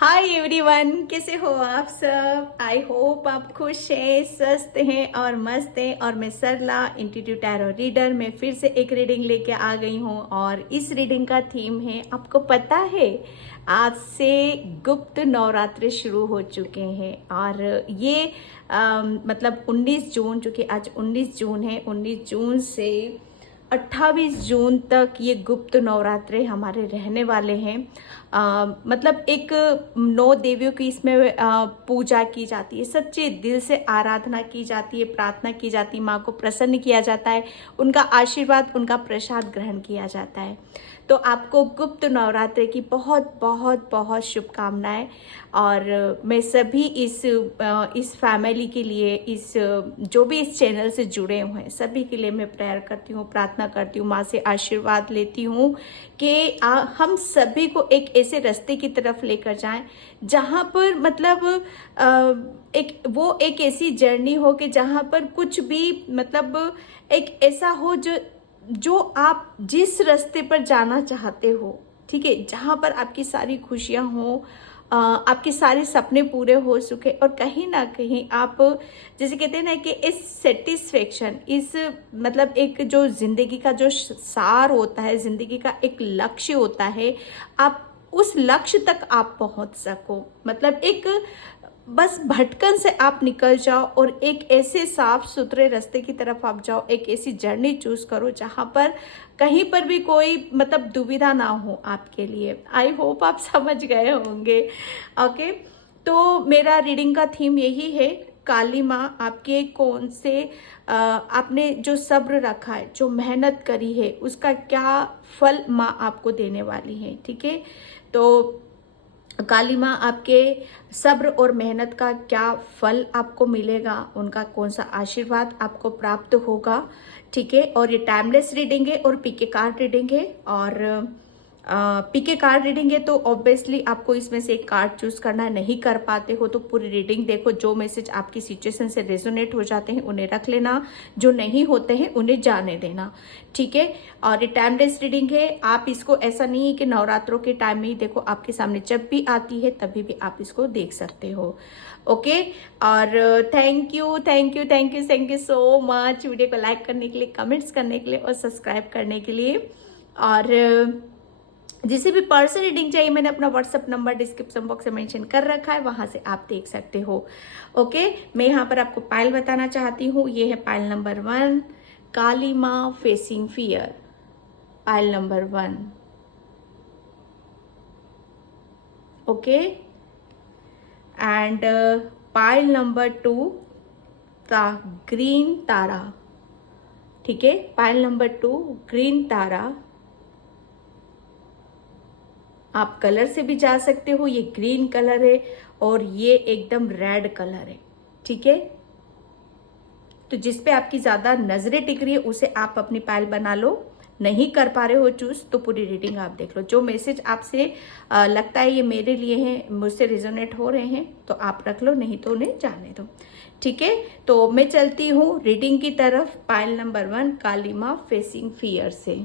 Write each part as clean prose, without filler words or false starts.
Hi everyone, कैसे हो आप सब। आई होप आप खुश हैं, स्वस्थ हैं और मस्त हैं। और मैं सरला इंस्टीट्यूट टैरो रीडर में फिर से एक रीडिंग लेके आ गई हूँ। और इस रीडिंग का थीम है, आपको पता है आज से गुप्त नवरात्रि शुरू हो चुके हैं। और ये मतलब 19 जून, चूँकि आज 19 जून है, 19 जून से 28 जून तक ये गुप्त नवरात्रे हमारे रहने वाले हैं। मतलब एक 9 देवियों की इसमें पूजा की जाती है, सच्चे दिल से आराधना की जाती है, प्रार्थना की जाती है, माँ को प्रसन्न किया जाता है, उनका आशीर्वाद, उनका प्रसाद ग्रहण किया जाता है। तो आपको गुप्त नवरात्रि की बहुत बहुत बहुत शुभकामनाएं। और मैं सभी इस फैमिली के लिए, जो भी इस चैनल से जुड़े हुए हैं सभी के लिए मैं प्रेयर करती हूँ, प्रार्थना करती हूँ, माँ से आशीर्वाद लेती हूँ कि हम सभी को एक ऐसे रास्ते की तरफ लेकर जाएं जहाँ पर मतलब एक ऐसी जर्नी हो कि जहाँ पर कुछ भी मतलब एक ऐसा हो जो आप जिस रास्ते पर जाना चाहते हो, ठीक है, जहाँ पर आपकी सारी खुशियाँ हो, आपके सारे सपने पूरे हो सके और कहीं ना कहीं आप जैसे कहते हैं ना कि इस सेटिस्फेक्शन, इस मतलब एक जो जिंदगी का जो सार होता है, जिंदगी का एक लक्ष्य होता है, आप उस लक्ष्य तक आप पहुंच सको। मतलब एक बस भटकन से आप निकल जाओ और एक ऐसे साफ सुथरे रास्ते की तरफ आप जाओ, एक ऐसी जर्नी चूज करो जहां पर कहीं पर भी कोई मतलब दुविधा ना हो आपके लिए। आई होप आप समझ गए होंगे। ओके, तो मेरा रीडिंग का थीम यही है, काली माँ आपके कौन से आपने जो सब्र रखा है, जो मेहनत करी है, उसका क्या फल माँ आपको देने वाली है। ठीक है, तो काली माँ आपके सब्र और मेहनत का क्या फल आपको मिलेगा, उनका कौन सा आशीर्वाद आपको प्राप्त होगा। ठीक है, और ये टाइमलेस रीडिंग है और पीके कार्ड रीडिंग है। और पीके कार्ड रीडिंग है तो ऑब्वियसली आपको इसमें से एक कार्ड चूज करना है। नहीं कर पाते हो तो पूरी रीडिंग देखो, जो मैसेज आपकी सिचुएशन से रेजोनेट हो जाते हैं उन्हें रख लेना, जो नहीं होते हैं उन्हें जाने देना। ठीक है, और ये टाइमलेस रीडिंग है। आप इसको ऐसा नहीं है कि नवरात्रों के टाइम में ही देखो, आपके सामने जब भी आती है तभी भी आप इसको देख सकते हो। ओके, और thank you thank you thank you thank you so much video को लाइक करने के लिए, कमेंट्स करने के लिए और सब्सक्राइब करने के लिए। और जिसे भी पर्सनल रीडिंग चाहिए, मैंने अपना व्हाट्सएप नंबर डिस्क्रिप्शन बॉक्स में मेंशन कर रखा है, वहां से आप देख सकते हो। ओके, मैं यहाँ पर आपको पायल बताना चाहती हूँ। ये है पायल नंबर 1, काली माँ facing fear. Pile number 1। Okay, and pile number 2 green Tara. ठीक है, पायल नंबर 2 ग्रीन तारा। आप कलर से भी जा सकते हो, ये ग्रीन कलर है और ये एकदम रेड कलर है। ठीक है, तो जिस पे आपकी ज्यादा नजरें टिक रही है उसे आप अपनी पायल बना लो। नहीं कर पा रहे हो चूज तो पूरी रीडिंग आप देख लो। जो मैसेज आपसे लगता है ये मेरे लिए है, मुझसे रिजोनेट हो रहे हैं, तो आप रख लो, नहीं तो उन्हें जाने दो। ठीक है, तो मैं चलती हूँ रीडिंग की तरफ। पायल नंबर 1 काली माँ फेसिंग फियर से।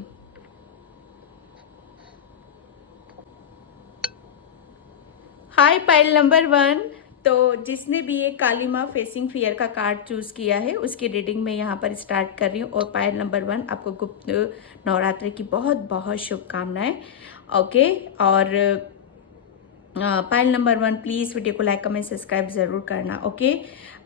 हाय पाइल नंबर 1। तो जिसने भी ये काली माँ फेसिंग फियर का कार्ड चूज किया है उसकी रीडिंग में यहाँ पर स्टार्ट कर रही हूँ। और पाइल नंबर 1 आपको गुप्त नवरात्रि की बहुत बहुत शुभकामनाएं। ओके, और पाइल नंबर 1 प्लीज वीडियो को लाइक कमेंट सब्सक्राइब जरूर करना। ओके,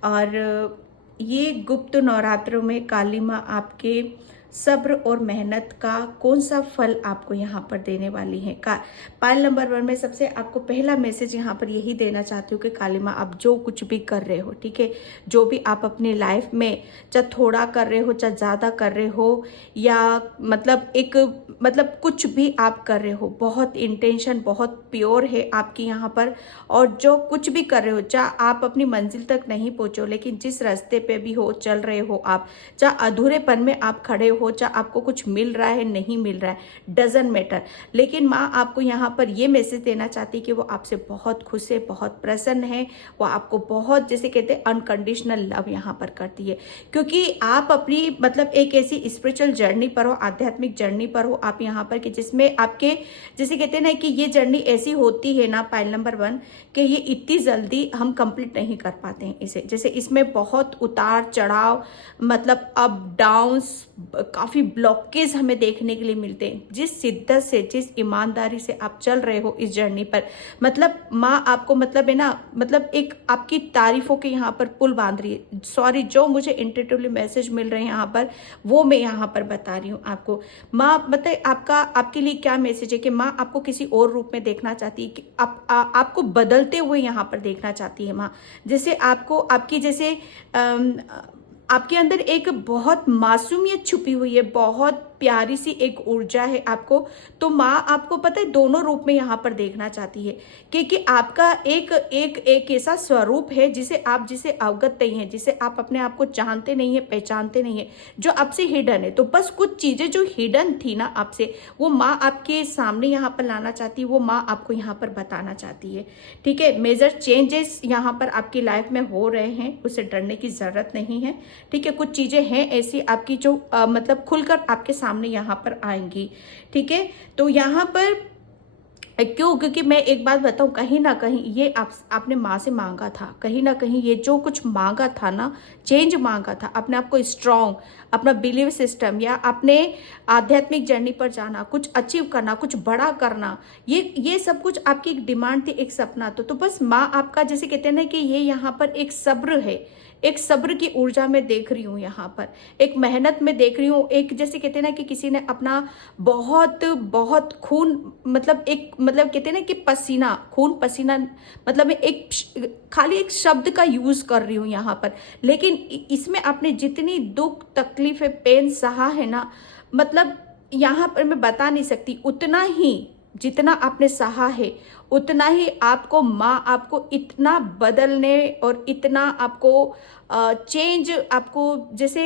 और ये गुप्त नवरात्रों में काली माँ आपके सब्र और मेहनत का कौन सा फल आपको यहाँ पर देने वाली है। पायल नंबर 1 में सबसे आपको पहला मैसेज यहाँ पर यही देना चाहती हूँ कि काली माँ आप जो कुछ भी कर रहे हो, ठीक है, जो भी आप अपनी लाइफ में चाहे थोड़ा कर रहे हो चाहे ज्यादा कर रहे हो, या मतलब कुछ भी आप कर रहे हो, बहुत इंटेंशन बहुत प्योर है आपकी यहाँ पर। और जो कुछ भी कर रहे हो, चाहे आप अपनी मंजिल तक नहीं पहुंचो, लेकिन जिस रास्ते पे भी हो चल रहे हो आप, चाहे अधूरेपन में आप खड़े हो, चाहे आपको कुछ मिल रहा है नहीं मिल रहा है, डजंट मैटर, लेकिन माँ आपको यहाँ पर ये मैसेज देना चाहती है कि वो आपसे बहुत खुश है, बहुत प्रसन्न है, वो आपको बहुत, जैसे कहते हैं, अनकंडीशनल लव यहाँ पर करती है, क्योंकि आप अपनी मतलब एक ऐसी स्पिरिचुअल जर्नी पर हो, आध्यात्मिक जर्नी पर हो आप यहाँ पर, कि जिसमें आपके, जैसे कहते हैं ना कि ये जर्नी ऐसी होती है ना, पाइल नंबर 1, कि ये इतनी जल्दी हम कंप्लीट नहीं कर पाते हैं इसे, जैसे इसमें बहुत उतार चढ़ाव, मतलब अप डाउन्स, काफ़ी ब्लॉकेज हमें देखने के लिए मिलते हैं। जिस शिद्दत से, जिस ईमानदारी से आप चल रहे हो इस जर्नी पर, मतलब माँ आपको मतलब है ना, मतलब एक आपकी तारीफों के यहाँ पर पुल बांध रही है। सॉरी, जो मुझे इंटेटिवली मैसेज मिल रहे हैं यहाँ पर, वो मैं यहाँ पर बता रही हूँ आपको। माँ मतलब आपके लिए क्या मैसेज है कि माँ आपको किसी और रूप में देखना चाहती है, कि आपको बदलते हुए यहाँ पर देखना चाहती है माँ। जैसे आपको आपकी जैसे आपके अंदर एक बहुत मासूमियत छुपी हुई है, बहुत प्यारी सी एक ऊर्जा है आपको, तो माँ आपको पता है दोनों रूप में यहाँ पर देखना चाहती है, क्योंकि आपका एक ऐसा स्वरूप है जिसे अवगत नहीं है, जिसे आप अपने आप को जानते नहीं है, पहचानते नहीं है, जो आपसे हिडन है। तो बस कुछ चीजें जो हिडन थी ना आपसे, वो माँ आपके सामने यहाँ पर लाना चाहती है, वो माँ आपको यहाँ पर बताना चाहती है। ठीक है, मेजर चेंजेस यहाँ पर आपकी लाइफ में हो रहे हैं, उससे डरने की जरूरत नहीं है। ठीक है, कुछ चीजें हैं ऐसी आपकी जो मतलब खुलकर आपके सामने यहाँ पर आएंगी। ठीक है, तो यहाँ पर क्यों, क्योंकि मैं एक बात बताऊं, कहीं ना कहीं ये आपने माँ से मांगा था, कहीं ना कहीं ये जो कुछ मांगा था ना, चेंज मांगा था, अपने आप को स्ट्रांग, अपना बिलीव सिस्टम या अपने आध्यात्मिक जर्नी पर जाना, कुछ अचीव करना, कुछ बड़ा करना, ये सब कुछ आपकी एक डिमांड थी, एक सपना। तो बस माँ आपका, जैसे कहते हैं ना कि ये यहाँ पर एक सब्र है, एक सब्र की ऊर्जा में देख रही हूँ यहाँ पर, एक मेहनत में देख रही हूँ, एक जैसे कहते हैं ना कि किसी ने अपना बहुत बहुत खून, मतलब एक, मतलब कहते हैं ना कि पसीना, खून पसीना, मतलब एक खाली एक शब्द का यूज कर रही हूँ यहाँ पर, लेकिन इसमें आपने जितनी दुख तकलीफ है, पेन सहा है ना, मतलब यहाँ पर मैं बता नहीं सकती, उतना ही जितना आपने सहा है उतना ही आपको माँ आपको इतना बदलने और इतना आपको चेंज, आपको जैसे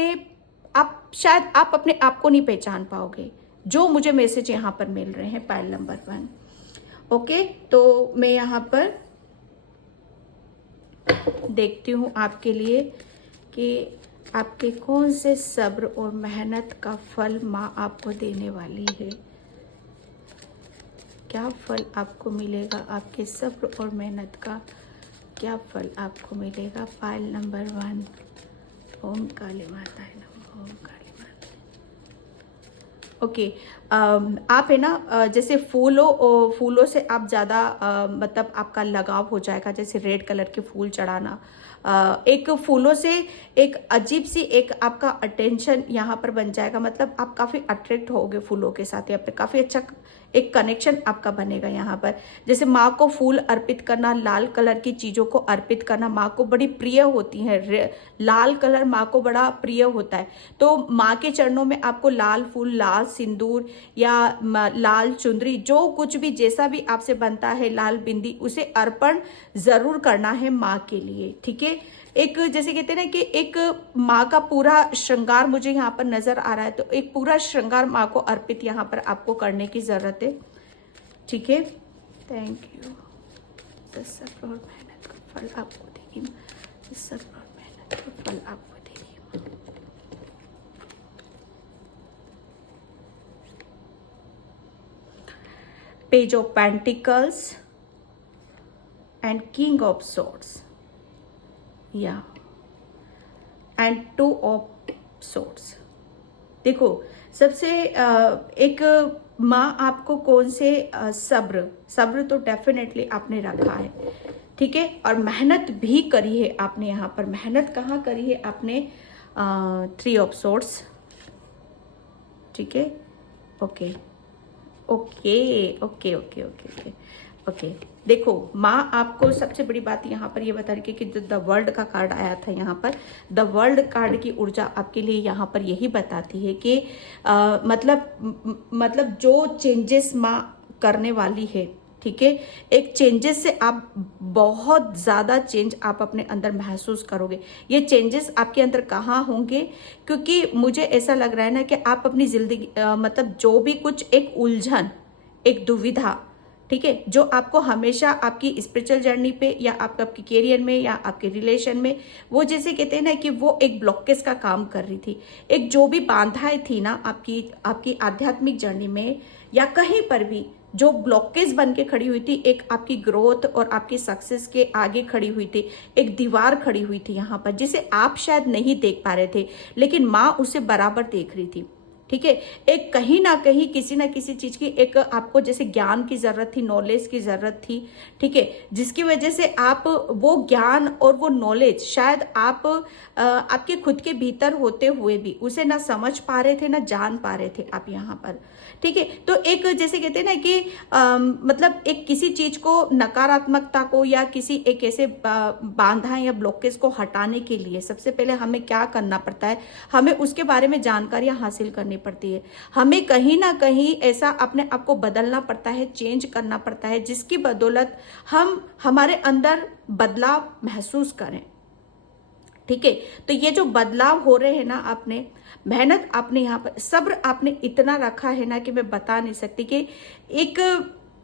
आप शायद आप अपने आप को नहीं पहचान पाओगे, जो मुझे मैसेज यहाँ पर मिल रहे हैं पाइल नंबर 1। ओके, तो मैं यहाँ पर देखती हूँ आपके लिए कि आपके कौन से सब्र और मेहनत का फल माँ आपको देने वाली है। क्या फल आपको मिलेगा, आपके सब्र और मेहनत का क्या फल आपको मिलेगा। पाइल नंबर 1, ओम काली माता है नमः, ओम काली माता। ओके, आप है ना जैसे फूलों से आप ज़्यादा मतलब आपका लगाव हो जाएगा, जैसे रेड कलर के फूल चढ़ाना, एक फूलों से एक अजीब सी एक आपका अटेंशन यहाँ पर बन जाएगा, मतलब आप काफ़ी अट्रैक्ट होगे फूलों के साथ, या फिर काफ़ी अच्छा एक कनेक्शन आपका बनेगा यहाँ पर। जैसे माँ को फूल अर्पित करना, लाल कलर की चीज़ों को अर्पित करना माँ को बड़ी प्रिय होती हैं, लाल कलर माँ को बड़ा प्रिय होता है, तो माँ के चरणों में आपको लाल फूल, लाल सिंदूर या लाल चुंदरी, जो कुछ भी जैसा भी आपसे बनता है, लाल बिंदी, उसे अर्पण जरूर करना है माँ के लिए। ठीक है, एक जैसे कहते हैं ना कि एक माँ का पूरा श्रृंगार मुझे यहाँ पर नजर आ रहा है, तो एक पूरा श्रृंगार माँ को अर्पित यहाँ पर आपको करने की जरूरत है। ठीक है, थैंक यू। सब्र और मेहनत का फल आपको देगी, सब्र और मेहनत का फल आपको देगी। Page of pentacles and king of swords, या एंड 2 ऑफ सोर्ड्स। देखो, सबसे एक माँ आपको कौन से सब्र तो डेफिनेटली आपने रखा है, ठीक है, और मेहनत भी करी है आपने। यहाँ पर मेहनत कहाँ करी है आपने, 3 ऑफ सोर्ड्स। ठीक है, okay okay okay okay okay okay okay. देखो, माँ आपको सबसे बड़ी बात यहाँ पर ये बता रही है कि द वर्ल्ड का कार्ड आया था यहाँ पर, द वर्ल्ड कार्ड की ऊर्जा आपके लिए यहाँ पर यही बताती है कि मतलब जो चेंजेस माँ करने वाली है, ठीक है। एक चेंजेस से आप बहुत ज़्यादा चेंज आप अपने अंदर महसूस करोगे। ये चेंजेस आपके अंदर कहाँ होंगे, क्योंकि मुझे ऐसा लग रहा है ना कि आप अपनी जिंदगी मतलब जो भी कुछ एक उलझन, एक दुविधा, ठीक है, जो आपको हमेशा आपकी स्पिरिचुअल जर्नी पे या आपके कैरियर में या आपके रिलेशन में, वो जैसे कहते हैं ना कि वो एक ब्लॉकेज का काम कर रही थी, एक जो भी बाधाएं थी ना आपकी आपकी आध्यात्मिक जर्नी में या कहीं पर भी जो ब्लॉकेज बन के खड़ी हुई थी, एक आपकी ग्रोथ और आपकी सक्सेस के आगे खड़ी हुई थी, एक दीवार खड़ी हुई थी यहाँ पर, जिसे आप शायद नहीं देख पा रहे थे लेकिन माँ उसे बराबर देख रही थी, ठीक है। एक कहीं ना कहीं किसी ना किसी चीज की एक आपको जैसे ज्ञान की जरूरत थी, नॉलेज की जरूरत थी, ठीक है, जिसकी वजह से आप वो ज्ञान और वो नॉलेज शायद आप आपके खुद के भीतर होते हुए भी उसे ना समझ पा रहे थे, ना जान पा रहे थे आप यहाँ पर, ठीक है। तो एक जैसे कहते हैं ना कि मतलब एक किसी चीज को, नकारात्मकता को या किसी एक ऐसे बाधा या ब्लॉकेज को हटाने के लिए सबसे पहले हमें क्या करना पड़ता है, हमें उसके बारे में जानकारियां हासिल करनी पड़ती है। हमें कहीं ना कहीं ऐसा अपने आप को बदलना पड़ता है, चेंज करना पड़ता है, जिसकी बदौलत हम हमारे अंदर बदलाव महसूस करें, ठीक है। तो ये जो बदलाव हो रहे हैं ना, आपने मेहनत, आपने यहाँ पर सब्र आपने इतना रखा है ना कि मैं बता नहीं सकती कि एक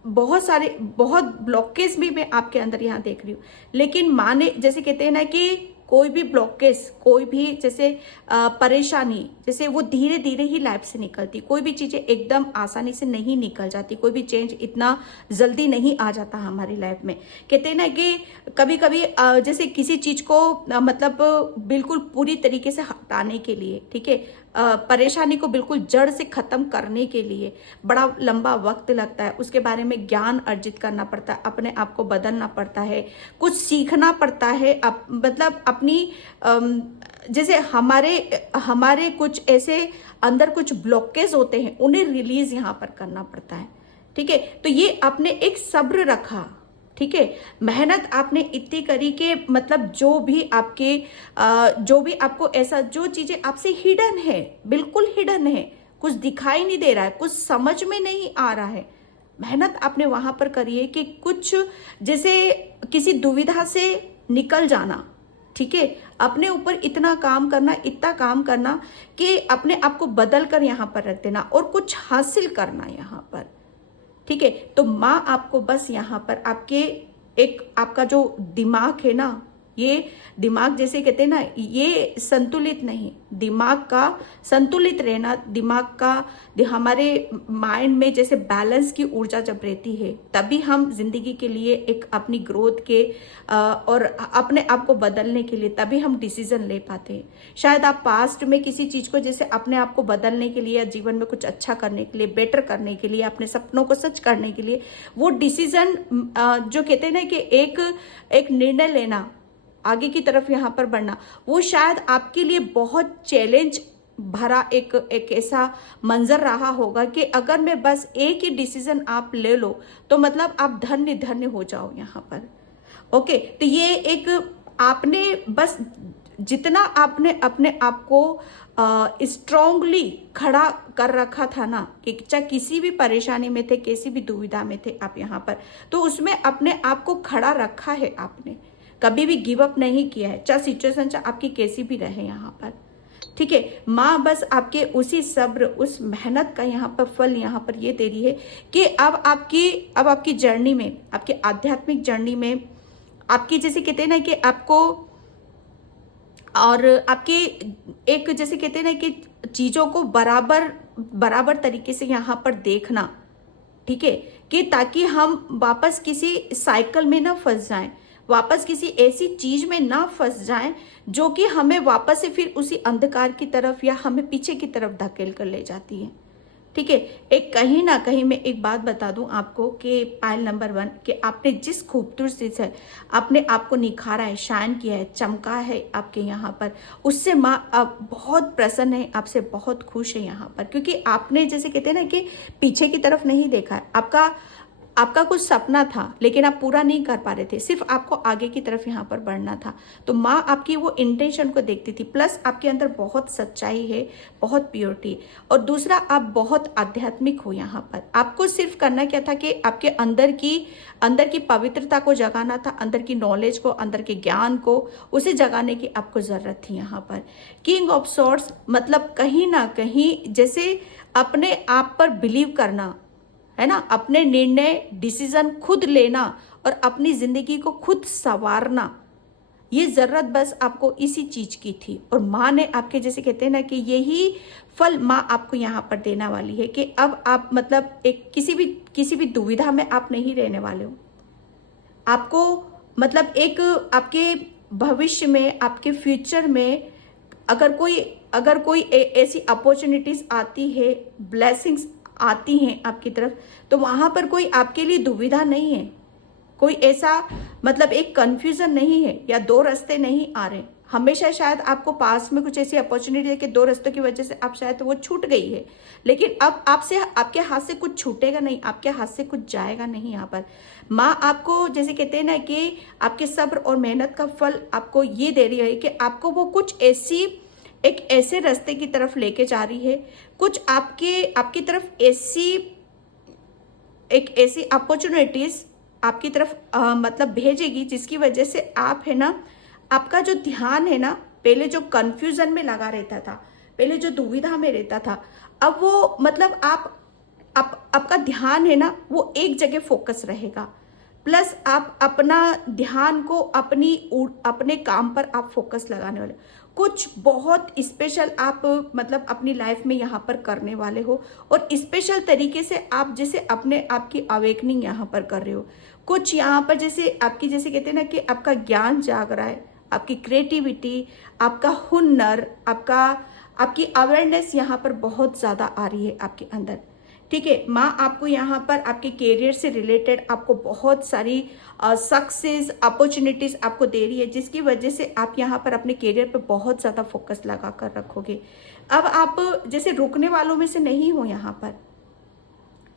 बहुत ब्लॉकेज भी मैं आपके अंदर यहाँ देख रही हूँ, लेकिन माने जैसे कहते हैं ना कि कोई भी ब्लॉकेज, कोई भी जैसे परेशानी, जैसे वो धीरे धीरे ही लाइफ से निकलती, कोई भी चीजें एकदम आसानी से नहीं निकल जाती, कोई भी चेंज इतना जल्दी नहीं आ जाता हमारी लाइफ में। कहते हैं ना कि कभी कभी जैसे किसी चीज को मतलब बिल्कुल पूरी तरीके से हटाने के लिए, ठीक है, परेशानी को बिल्कुल जड़ से खत्म करने के लिए बड़ा लंबा वक्त लगता है, उसके बारे में ज्ञान अर्जित करना पड़ता है, अपने आप को बदलना पड़ता है, कुछ सीखना पड़ता है, मतलब अपनी जैसे हमारे कुछ ऐसे अंदर कुछ ब्लॉकेज होते हैं, उन्हें रिलीज यहाँ पर करना पड़ता है, ठीक है। तो ये आपने एक सब्र रखा, ठीक है, मेहनत आपने इतनी करी कि मतलब जो भी आपको ऐसा जो चीजें आपसे हिडन है, बिल्कुल हिडन है, कुछ दिखाई नहीं दे रहा है, कुछ समझ में नहीं आ रहा है, मेहनत आपने वहां पर करी है कि कुछ जैसे किसी दुविधा से निकल जाना, ठीक है, अपने ऊपर इतना काम करना कि अपने आप को बदल कर यहाँ पर रख देना और कुछ हासिल करना यहाँ पर, ठीक है। तो माँ आपको बस यहाँ पर आपका जो दिमाग है ना, ये दिमाग जैसे कहते हैं ना, ये संतुलित नहीं, दिमाग का संतुलित रहना, दिमाग का हमारे माइंड में जैसे बैलेंस की ऊर्जा जब रहती है, तभी हम जिंदगी के लिए एक अपनी ग्रोथ के और अपने आप को बदलने के लिए तभी हम डिसीजन ले पाते हैं। शायद आप पास्ट में किसी चीज को जैसे अपने आप को बदलने के लिए या जीवन में कुछ अच्छा करने के लिए, बेटर करने के लिए, अपने सपनों को सच करने के लिए वो डिसीजन जो कहते हैं ना कि एक निर्णय लेना, आगे की तरफ यहाँ पर बढ़ना, वो शायद आपके लिए बहुत चैलेंज भरा एक ऐसा मंजर रहा होगा कि अगर मैं बस एक ही डिसीजन आप ले लो तो मतलब आप धन्य धन्य हो जाओ यहाँ पर, ओके। तो ये एक आपने बस जितना आपने अपने आप को स्ट्रांगली खड़ा कर रखा था ना, कि चाहे किसी भी परेशानी में थे, किसी भी दुविधा में थे आप यहाँ पर, तो उसमें अपने आप को खड़ा रखा है, आपने कभी भी गिव अप नहीं किया है, चाहे सिचुएशन चाहे आपकी कैसी भी रहे यहाँ पर, ठीक है। माँ बस आपके उसी सब्र, उस मेहनत का यहाँ पर फल यहाँ पर ये दे रही है कि अब आपकी जर्नी में, आपकी आध्यात्मिक जर्नी में, आपकी जैसे कहते हैं ना कि आपको और आपके एक जैसे कहते हैं ना कि चीजों को बराबर तरीके से यहाँ पर देखना, ठीक है, कि ताकि हम वापस किसी साइकिल में ना फंस जाएं, वापस किसी ऐसी चीज में ना फंस जाएं जो कि हमें वापस से फिर उसी अंधकार की तरफ या हमें पीछे की तरफ धकेल कर ले जाती है, ठीक है। एक कहीं ना कहीं मैं एक बात बता दूं आपको कि पायल नंबर 1 कि आपने जिस खूबसूरती से अपने आप को निखारा है, शाइन किया है, चमका है आपके यहाँ पर, उससे माँ अब बहुत प्रसन्न है, आपसे बहुत खुश है यहाँ पर, क्योंकि आपने जैसे कहते हैं ना कि पीछे की तरफ नहीं देखा है, आपका कुछ सपना था लेकिन आप पूरा नहीं कर पा रहे थे, सिर्फ आपको आगे की तरफ यहाँ पर बढ़ना था। तो माँ आपकी वो इंटेंशन को देखती थी, प्लस आपके अंदर बहुत सच्चाई है, बहुत प्योरिटी। और दूसरा, आप बहुत आध्यात्मिक हो। यहाँ पर आपको सिर्फ करना क्या था कि आपके अंदर की पवित्रता को जगाना था, अंदर की नॉलेज को, अंदर के ज्ञान को, उसे जगाने की आपको जरूरत थी। यहाँ पर किंग ऑफ सॉर्ड्स मतलब कहीं ना कहीं जैसे अपने आप पर बिलीव करना है ना, अपने निर्णय डिसीजन खुद लेना और अपनी जिंदगी को खुद संवारना, ये जरूरत बस आपको इसी चीज की थी। और माँ ने आपके, जैसे कहते हैं ना कि यही फल माँ आपको यहाँ पर देने वाली है कि अब आप मतलब एक किसी भी दुविधा में आप नहीं रहने वाले हो। आपको मतलब एक आपके भविष्य में, आपके फ्यूचर में अगर कोई ऐसी अपॉर्चुनिटीज आती है, ब्लेसिंग्स आती हैं आपकी तरफ, तो वहां पर कोई आपके लिए दुविधा नहीं है, कोई ऐसा मतलब एक कंफ्यूजन नहीं है या दो रास्ते नहीं आ रहे। हमेशा शायद आपको पास में कुछ ऐसी अपॉर्चुनिटी है कि दो रास्तों की वजह से आप शायद वो छूट गई है, लेकिन अब आपके हाथ से कुछ छूटेगा नहीं, आपके हाथ से कुछ जाएगा नहीं। यहाँ पर माँ आपको, जैसे कहते हैं ना कि आपके सब्र और मेहनत का फल आपको ये दे रही है कि आपको वो कुछ एक ऐसे रास्ते की तरफ लेके जा रही है, कुछ आपकी तरफ ऐसी अपॉर्चुनिटीज आपकी तरफ मतलब भेजेगी, जिसकी वजह से आप है ना, आपका जो ध्यान है ना, पहले जो कंफ्यूजन में लगा रहता था, पहले जो दुविधा में रहता था, अब वो मतलब आपका ध्यान है ना, वो एक जगह फोकस रहेगा। प्लस आप अपना ध्यान को अपने काम पर आप फोकस लगाने वाले, कुछ बहुत स्पेशल आप मतलब अपनी लाइफ में यहाँ पर करने वाले हो। और स्पेशल तरीके से आप जैसे अपने आप की अवेकनिंग यहाँ पर कर रहे हो। कुछ यहाँ पर जैसे कहते हैं ना कि आपका ज्ञान जाग रहा है, आपकी क्रिएटिविटी, आपका हुनर, आपकी अवेयरनेस यहाँ पर बहुत ज़्यादा आ रही है आपके अंदर। ठीक है, माँ आपको यहाँ पर आपके कैरियर से रिलेटेड आपको बहुत सारी सक्सेस अपॉर्चुनिटीज आपको दे रही है, जिसकी वजह से आप यहाँ पर अपने कैरियर पे बहुत ज़्यादा फोकस लगा कर रखोगे। अब आप जैसे रुकने वालों में से नहीं हो यहाँ पर,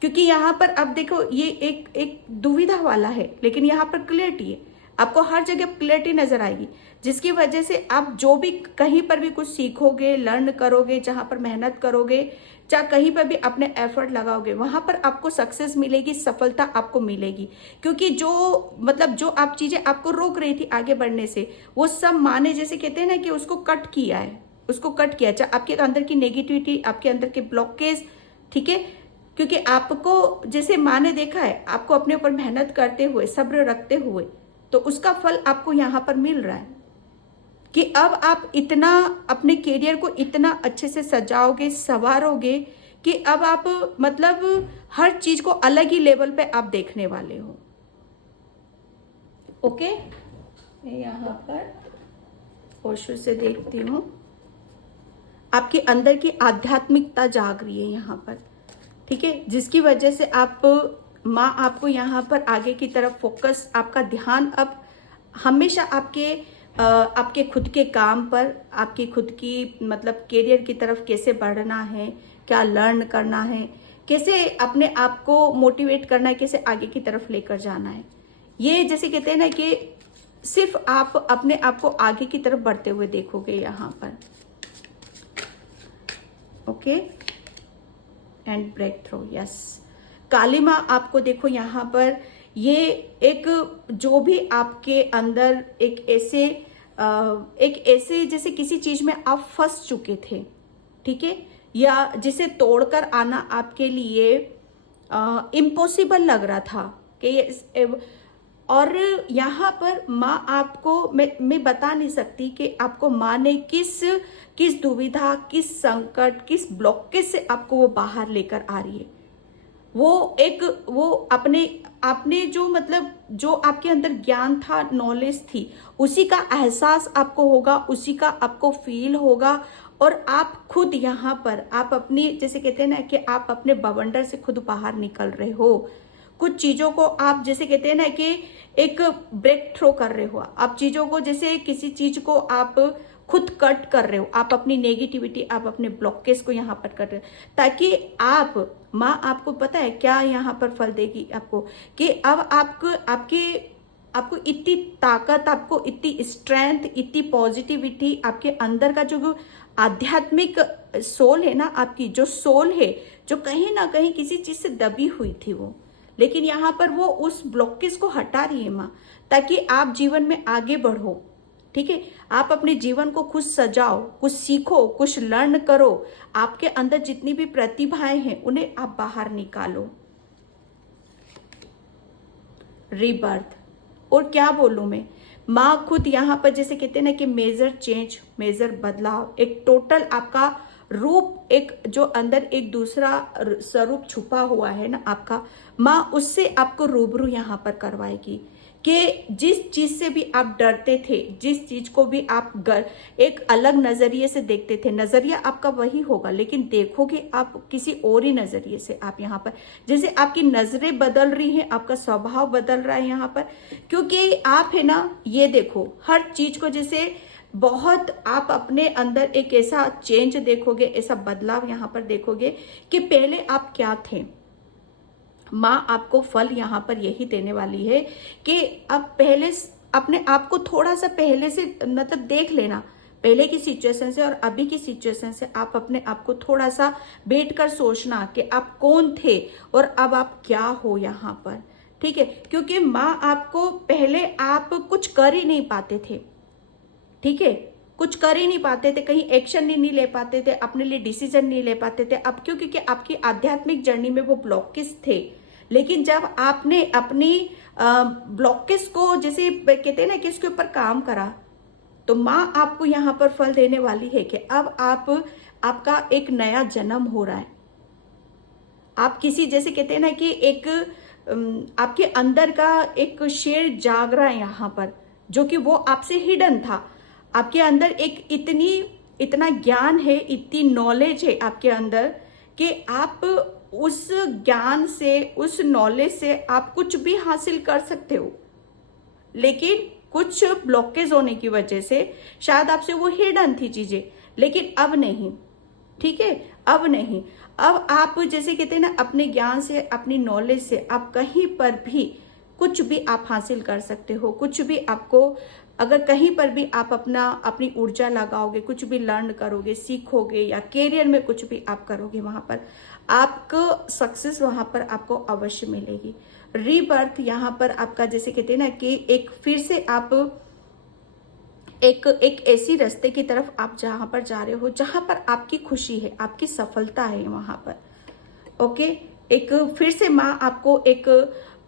क्योंकि यहाँ पर अब देखो ये एक दुविधा वाला है, लेकिन यहाँ पर क्लियरिटी है, आपको हर जगह क्लियरिटी नजर आएगी, जिसकी वजह से आप जो भी कहीं पर भी कुछ सीखोगे, लर्न करोगे, जहां पर मेहनत करोगे, चाहे कहीं पर भी अपने एफर्ट लगाओगे, वहां पर आपको सक्सेस मिलेगी, सफलता आपको मिलेगी। क्योंकि जो आप चीजें आपको रोक रही थी आगे बढ़ने से, वो सब माने जैसे कहते हैं ना कि उसको कट किया है, चाहे आपके अंदर की नेगेटिविटी, आपके अंदर के ब्लॉकेज। ठीक है, क्योंकि आपको जैसे माँ ने देखा है आपको अपने ऊपर मेहनत करते हुए, सब्र रखते हुए, तो उसका फल आपको यहाँ पर मिल रहा है कि अब आप इतना अपने कैरियर को इतना अच्छे से सजाओगे, संवारोगे कि अब आप मतलब हर चीज को अलग ही लेवल पे आप देखने वाले हो। ओके, मैं यहाँ पर ओशो से देखती हूँ, आपके अंदर की आध्यात्मिकता जाग रही है यहाँ पर। ठीक है, जिसकी वजह से माँ आपको यहाँ पर आगे की तरफ फोकस, आपका ध्यान अब हमेशा आपके खुद के काम पर, आपकी खुद की मतलब कैरियर की तरफ कैसे बढ़ना है, क्या लर्न करना है, कैसे अपने आप को मोटिवेट करना है, कैसे आगे की तरफ लेकर जाना है। ये जैसे कहते हैं ना कि सिर्फ आप अपने आप को आगे की तरफ बढ़ते हुए देखोगे यहाँ पर। Okay, and breakthrough, yes. Kali माँ आपको देखो यहाँ पर, ये एक जो भी आपके अंदर एक ऐसे जैसे किसी चीज में आप फंस चुके थे, ठीक है, या जिसे तोड़कर आना आपके लिए इम्पॉसिबल लग रहा था कि और यहाँ पर माँ आपको, मैं बता नहीं सकती कि आपको माँ ने किस दुविधा, किस संकट, किस ब्लॉकेज से आपको वो बाहर लेकर आ रही है। वो आपने जो मतलब जो आपके अंदर ज्ञान था, नॉलेज थी, उसी का एहसास आपको होगा, उसी का आपको फील होगा। और आप खुद यहाँ पर आप अपनी, जैसे कहते हैं ना कि आप अपने बवंडर से खुद बाहर निकल रहे हो। कुछ चीजों को आप जैसे कहते हैं ना कि एक ब्रेक थ्रो कर रहे हो। आप चीजों को, जैसे किसी चीज को आप खुद कट कर रहे हो, आप अपनी नेगेटिविटी, आप अपने ब्लॉकेज को यहाँ पर कट रहे हो, ताकि आप, माँ आपको पता है क्या यहाँ पर फल देगी आपको, कि अब आपको इतनी ताकत, आपको इतनी स्ट्रेंथ, इतनी पॉजिटिविटी, आपके अंदर का जो आध्यात्मिक सोल है ना, आपकी जो सोल है, जो कहीं ना कहीं किसी चीज से दबी हुई थी वो, लेकिन यहाँ पर वो उस ब्लॉकेज को हटा रही है माँ, ताकि आप जीवन में आगे बढ़ो। ठीक है, आप अपने जीवन को खुद सजाओ, कुछ सीखो, कुछ लर्न करो, आपके अंदर जितनी भी प्रतिभाएं हैं उन्हें आप बाहर निकालो। रीबर्थ, और क्या बोलूं मैं, माँ खुद यहाँ पर जैसे कहते हैं ना कि मेजर चेंज, मेजर बदलाव, एक टोटल आपका रूप, एक जो अंदर एक दूसरा स्वरूप छुपा हुआ है ना आपका, माँ उससे आपको रूबरू यहाँ पर करवाएगी, कि जिस चीज से भी आप डरते थे, जिस चीज को भी आप एक अलग नजरिए से देखते थे, नजरिया आपका वही होगा, लेकिन देखोगे आप किसी और ही नजरिए से। आप यहाँ पर जैसे आपकी नजरें बदल रही हैं, आपका स्वभाव बदल रहा है यहाँ पर, क्योंकि आप है ना, ये देखो हर चीज को जैसे बहुत आप अपने अंदर एक ऐसा चेंज देखोगे, ऐसा बदलाव यहाँ पर देखोगे कि पहले आप क्या थे। माँ आपको फल यहाँ पर यही देने वाली है कि अब पहले अपने आप को थोड़ा सा पहले से मतलब देख लेना, पहले की सिचुएशन से और अभी की सिचुएशन से आप अपने आप को थोड़ा सा बैठकर सोचना कि आप कौन थे और अब आप क्या हो यहाँ पर। ठीक है, क्योंकि माँ आपको पहले आप कुछ कर ही नहीं पाते थे। ठीक है, कुछ कर ही नहीं पाते थे, कहीं एक्शन नहीं ले पाते थे, अपने लिए डिसीजन नहीं ले पाते थे। अब क्यों? क्योंकि आपकी आध्यात्मिक जर्नी में वो ब्लॉकेज थे। लेकिन जब आपने अपनी ब्लॉकेज को जैसे कहते हैं ना कि इसके ऊपर काम करा, तो माँ आपको यहाँ पर फल देने वाली है कि अब आपका एक नया जन्म हो रहा है। आप किसी जैसे कहते हैं ना कि एक आपके अंदर का एक शेर जाग रहा है यहाँ पर, जो कि वो आपसे हिडन था। आपके अंदर एक इतना ज्ञान है, इतनी नॉलेज है आपके अंदर कि आप उस ज्ञान से, उस नॉलेज से आप कुछ भी हासिल कर सकते हो। लेकिन कुछ ब्लॉकेज होने की वजह से शायद आपसे वो हिडन थी चीजें, लेकिन अब नहीं। ठीक है, अब नहीं। अब आप जैसे कहते हैं ना, अपने ज्ञान से, अपनी नॉलेज से आप कहीं पर भी कुछ भी आप हासिल कर सकते हो। कुछ भी आपको, अगर कहीं पर भी आप अपनी ऊर्जा लगाओगे, कुछ भी लर्न करोगे, सीखोगे, या कैरियर में कुछ भी आप करोगे, वहां पर आपको सक्सेस वहां पर आपको अवश्य मिलेगी। रीबर्थ यहाँ पर आपका जैसे कहते हैं ना कि एक फिर से आप एक ऐसी रास्ते की तरफ आप जहां पर जा रहे हो, जहां पर आपकी खुशी है, आपकी सफलता है वहां पर। ओके, एक फिर से माँ आपको एक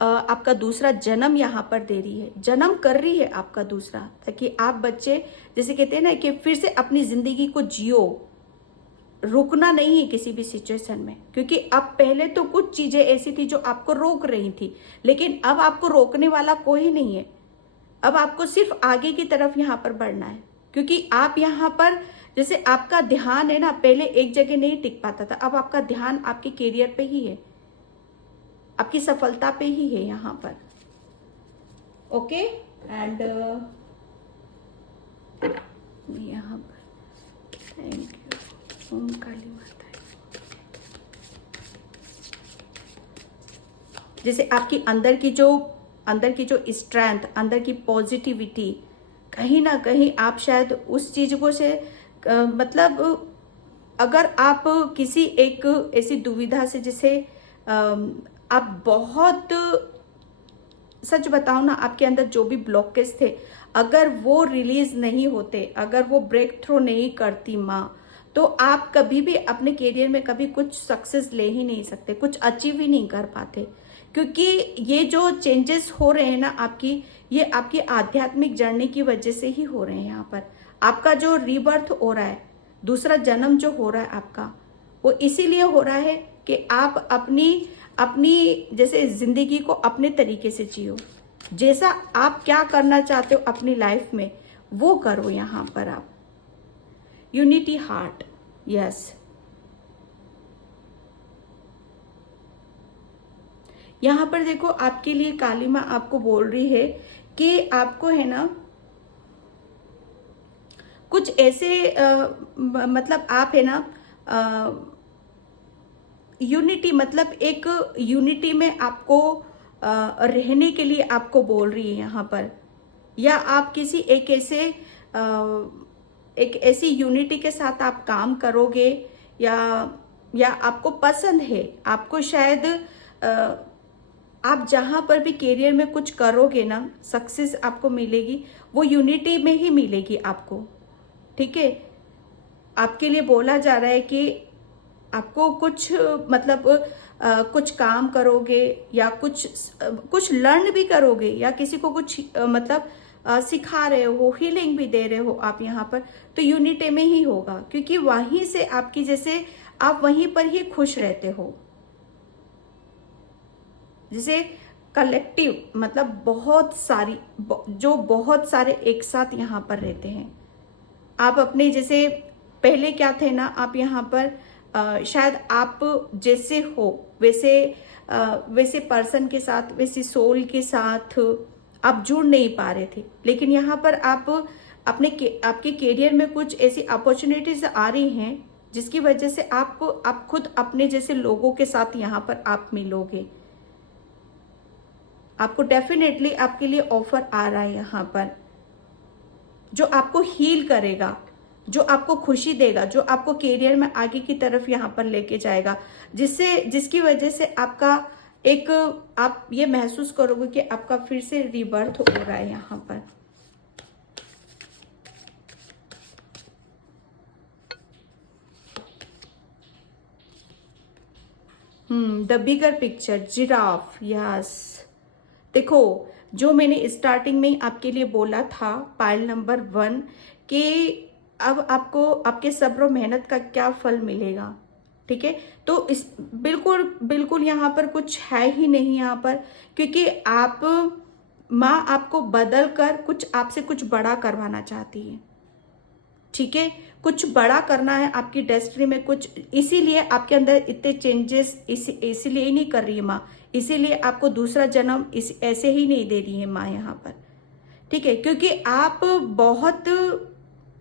आपका दूसरा जन्म यहाँ पर दे रही है, जन्म कर रही है आपका दूसरा, ताकि आप बच्चे जैसे कहते हैं ना कि फिर से अपनी जिंदगी को जियो। रुकना नहीं है किसी भी सिचुएशन में, क्योंकि अब पहले तो कुछ चीजें ऐसी थी जो आपको रोक रही थी, लेकिन अब आपको रोकने वाला कोई नहीं है। अब आपको सिर्फ आगे की तरफ यहाँ पर बढ़ना है, क्योंकि आप यहाँ पर जैसे आपका ध्यान है ना, पहले एक जगह नहीं टिक पाता था, अब आपका ध्यान आपके करियर पे ही है, आपकी सफलता पे ही है यहाँ पर। ओके, एंड यहाँ पर थैंक यू ओम काली माता। जैसे आपकी अंदर की जो स्ट्रेंथ, अंदर की पॉजिटिविटी, कहीं ना कहीं आप शायद उस चीज को से मतलब अगर आप किसी एक ऐसी दुविधा से, जैसे आप बहुत, सच बताओ ना, आपके अंदर जो भी ब्लॉकेज थे, अगर वो रिलीज नहीं होते, अगर वो ब्रेक थ्रू नहीं करती माँ, तो आप कभी भी अपने करियर में कभी कुछ सक्सेस ले ही नहीं सकते, कुछ अचीव ही नहीं कर पाते। क्योंकि ये जो चेंजेस हो रहे हैं ना आपकी, ये आपकी आध्यात्मिक जर्नी की वजह से ही हो रहे हैं। यहाँ पर आपका जो रीबर्थ हो रहा है, दूसरा जन्म जो हो रहा है आपका, वो इसीलिए हो रहा है कि आप अपनी जैसे जिंदगी को अपने तरीके से जियो, जैसा आप क्या करना चाहते हो अपनी लाइफ में वो करो। यहाँ पर आप यूनिटी हार्ट, यस, यहाँ पर देखो आपके लिए काली माँ आपको बोल रही है कि आपको है ना कुछ ऐसे मतलब आप है ना यूनिटी, मतलब एक यूनिटी में आपको रहने के लिए आपको बोल रही है यहाँ पर, या आप किसी एक ऐसी यूनिटी के साथ आप काम करोगे, या आपको पसंद है, आपको शायद आप जहाँ पर भी करियर में कुछ करोगे ना, सक्सेस आपको मिलेगी वो यूनिटी में ही मिलेगी आपको। ठीक है, आपके लिए बोला जा रहा है कि आपको कुछ मतलब कुछ काम करोगे, या कुछ लर्न भी करोगे, या किसी को कुछ मतलब सिखा रहे हो, हीलिंग भी दे रहे हो आप यहाँ पर, तो यूनिटी में ही होगा, क्योंकि वहीं से आपकी जैसे आप वहीं पर ही खुश रहते हो। जैसे कलेक्टिव मतलब बहुत सारे एक साथ यहाँ पर रहते हैं। आप अपने जैसे पहले क्या थे ना, आप यहाँ पर शायद आप जैसे हो वैसे पर्सन के साथ, वैसे सोल के साथ आप जुड़ नहीं पा रहे थे, लेकिन यहाँ पर आप आपके करियर में कुछ ऐसी अपॉर्चुनिटीज आ रही हैं जिसकी वजह से आप खुद अपने जैसे लोगों के साथ यहाँ पर आप मिलोगे। आपको डेफिनेटली आपके लिए ऑफर आ रहा है यहाँ पर, जो आपको हील करेगा, जो आपको खुशी देगा, जो आपको करियर में आगे की तरफ यहाँ पर लेके जाएगा, जिसकी वजह से आपका आप ये महसूस करोगे कि आपका फिर से रीबर्थ हो रहा है यहाँ पर। The bigger picture, giraffe, yes. देखो, जो मैंने स्टार्टिंग में आपके लिए बोला था पायल नंबर 1 कि अब आपको आपके सब्र और मेहनत का क्या फल मिलेगा। ठीक है, तो इस बिल्कुल यहाँ पर कुछ है ही नहीं यहाँ पर, क्योंकि माँ आपको बदल कर आपसे कुछ बड़ा करवाना चाहती है। ठीक है, कुछ बड़ा करना है आपकी डेस्टिनी में कुछ, इसीलिए आपके अंदर इतने चेंजेस इसीलिए ही नहीं कर रही है माँ, इसीलिए आपको दूसरा जन्म ऐसे ही नहीं दे रही है माँ यहाँ पर। ठीक है, क्योंकि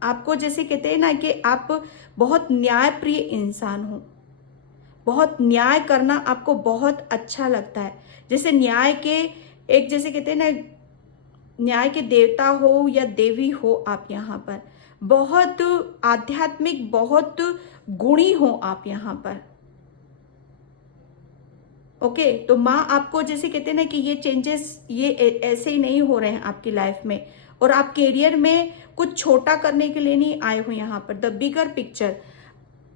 आपको जैसे कहते हैं ना कि आप बहुत न्यायप्रिय इंसान हो, बहुत न्याय करना आपको बहुत अच्छा लगता है। जैसे न्याय के जैसे कहते हैं ना, न्याय के देवता हो या देवी हो आप यहाँ पर, बहुत आध्यात्मिक, बहुत गुणी हो आप यहाँ पर। ओके, तो माँ आपको जैसे कहते हैं ना कि ये चेंजेस ये ऐसे ही नहीं हो रहे हैं आपकी लाइफ में, और आप करियर में कुछ छोटा करने के लिए नहीं आए हो यहाँ पर। द बिगर पिक्चर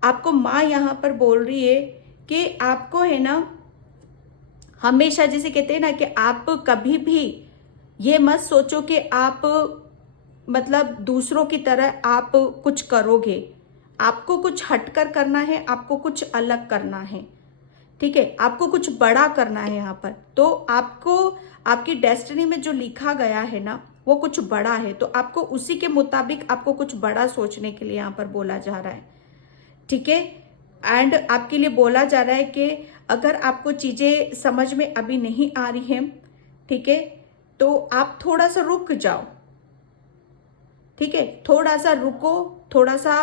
आपको माँ यहाँ पर बोल रही है कि आपको है ना हमेशा जैसे कहते हैं ना कि आप कभी भी ये मत सोचो कि आप मतलब दूसरों की तरह आप कुछ करोगे। आपको कुछ हटकर करना है, आपको कुछ अलग करना है। ठीक है, आपको कुछ बड़ा करना है यहाँ पर। तो आपको आपकी डेस्टिनी में जो लिखा गया है ना वो कुछ बड़ा है, तो आपको उसी के मुताबिक आपको कुछ बड़ा सोचने के लिए यहाँ पर बोला जा रहा है। ठीक है, एंड आपके लिए बोला जा रहा है कि अगर आपको चीजें समझ में अभी नहीं आ रही हैं, ठीक है, तो आप थोड़ा सा रुक जाओ। ठीक है, थोड़ा सा रुको, थोड़ा सा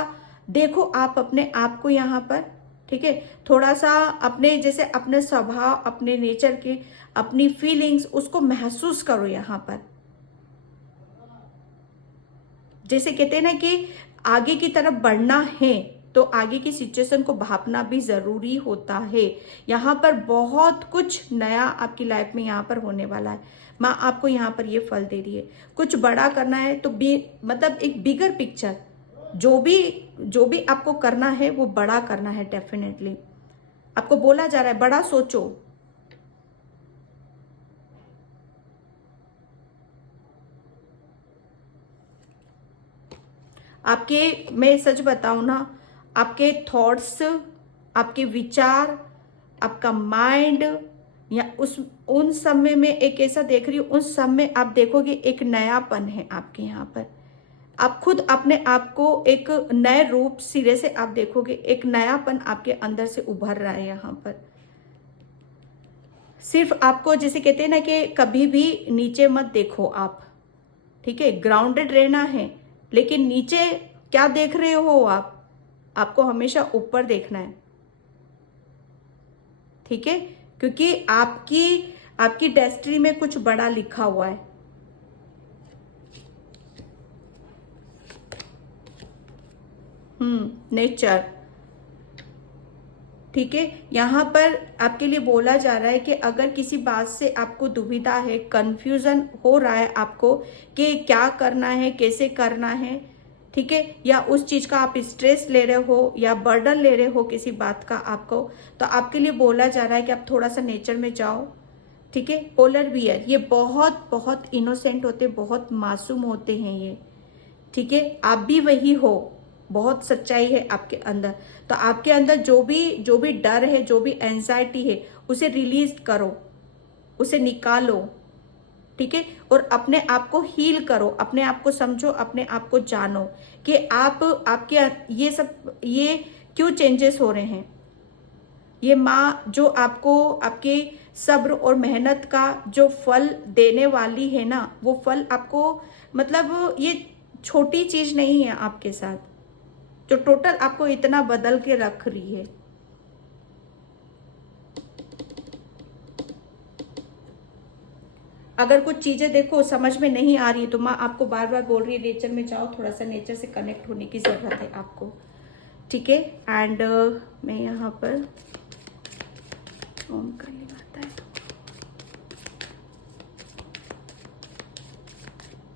देखो आप अपने आप को यहाँ पर। ठीक है, थोड़ा सा अपने जैसे अपने स्वभाव, अपने नेचर के, अपनी फीलिंग्स उसको महसूस करो यहाँ पर। जैसे कहते हैं ना कि आगे की तरफ बढ़ना है तो आगे की सिचुएशन को भापना भी जरूरी होता है। यहाँ पर बहुत कुछ नया आपकी लाइफ में यहाँ पर होने वाला है। माँ आपको यहाँ पर ये फल दे रही है। कुछ बड़ा करना है तो मतलब एक बिगर पिक्चर, जो भी आपको करना है वो बड़ा करना है। डेफिनेटली आपको बोला जा रहा है बड़ा सोचो। मैं सच बताऊं ना, आपके थॉट्स, आपके विचार, आपका माइंड या उन समय में एक ऐसा देख रही हूं, उस समय आप देखोगे एक नयापन है आपके यहाँ पर। आप खुद अपने आप को एक नए रूप सिरे से आप देखोगे, एक नयापन आपके अंदर से उभर रहा है यहाँ पर। सिर्फ आपको जैसे कहते हैं ना कि कभी भी नीचे मत देखो आप। ठीक है, ग्राउंडेड रहना है, लेकिन नीचे क्या देख रहे हो आप? आपको हमेशा ऊपर देखना है, ठीक है? क्योंकि आपकी डेस्टिनी में कुछ बड़ा लिखा हुआ है। नेचर, ठीक है। यहाँ पर आपके लिए बोला जा रहा है कि अगर किसी बात से आपको दुविधा है, कंफ्यूजन हो रहा है आपको कि क्या करना है, कैसे करना है, ठीक है, या उस चीज का आप स्ट्रेस ले रहे हो या बर्डन ले रहे हो किसी बात का आपको, तो आपके लिए बोला जा रहा है कि आप थोड़ा सा नेचर में जाओ, ठीक है। पोलर बियर ये बहुत बहुत इनोसेंट होते, बहुत मासूम होते हैं ये, ठीक है। आप भी वही हो, बहुत सच्चाई है आपके अंदर। तो आपके अंदर जो भी डर है, जो भी एंजाइटी है, उसे रिलीज करो, उसे निकालो, ठीक है। और अपने आप को हील करो, अपने आप को समझो, अपने आप को जानो कि आपके ये क्यों चेंजेस हो रहे हैं। ये माँ जो आपको आपके सब्र और मेहनत का जो फल देने वाली है ना, वो फल आपको, मतलब ये छोटी चीज नहीं है आपके साथ, जो टोटल आपको इतना बदल के रख रही है। अगर कुछ चीजें देखो समझ में नहीं आ रही तो माँ आपको बार बार बोल रही है नेचर में जाओ, थोड़ा सा नेचर से कनेक्ट होने की जरूरत है आपको, ठीक है। एंड मैं यहाँ पर ओम काली माता है,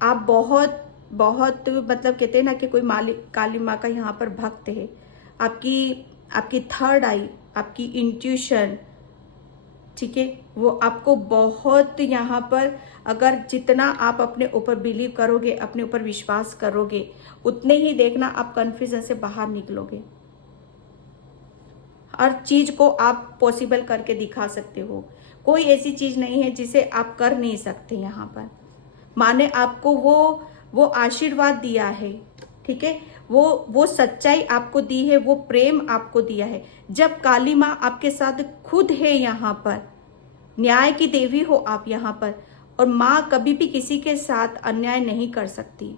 आप बहुत बहुत मतलब कहते हैं ना कि कोई मालिक काली माँ का यहाँ पर भक्त है। आपकी थर्ड आई, आपकी इंट्यूशन, ठीक है, वो आपको बहुत यहाँ पर, अगर जितना आप अपने ऊपर बिलीव करोगे, अपने ऊपर विश्वास करोगे, उतने ही देखना आप कंफ्यूजन से बाहर निकलोगे। हर चीज को आप पॉसिबल करके दिखा सकते हो, कोई ऐसी चीज नहीं है जिसे आप कर नहीं सकते। यहाँ पर माँ ने आपको वो आशीर्वाद दिया है, ठीक है, वो सच्चाई आपको दी है, वो प्रेम आपको दिया है। जब काली माँ आपके साथ खुद है, यहाँ पर न्याय की देवी हो आप यहाँ पर, और माँ कभी भी किसी के साथ अन्याय नहीं कर सकती,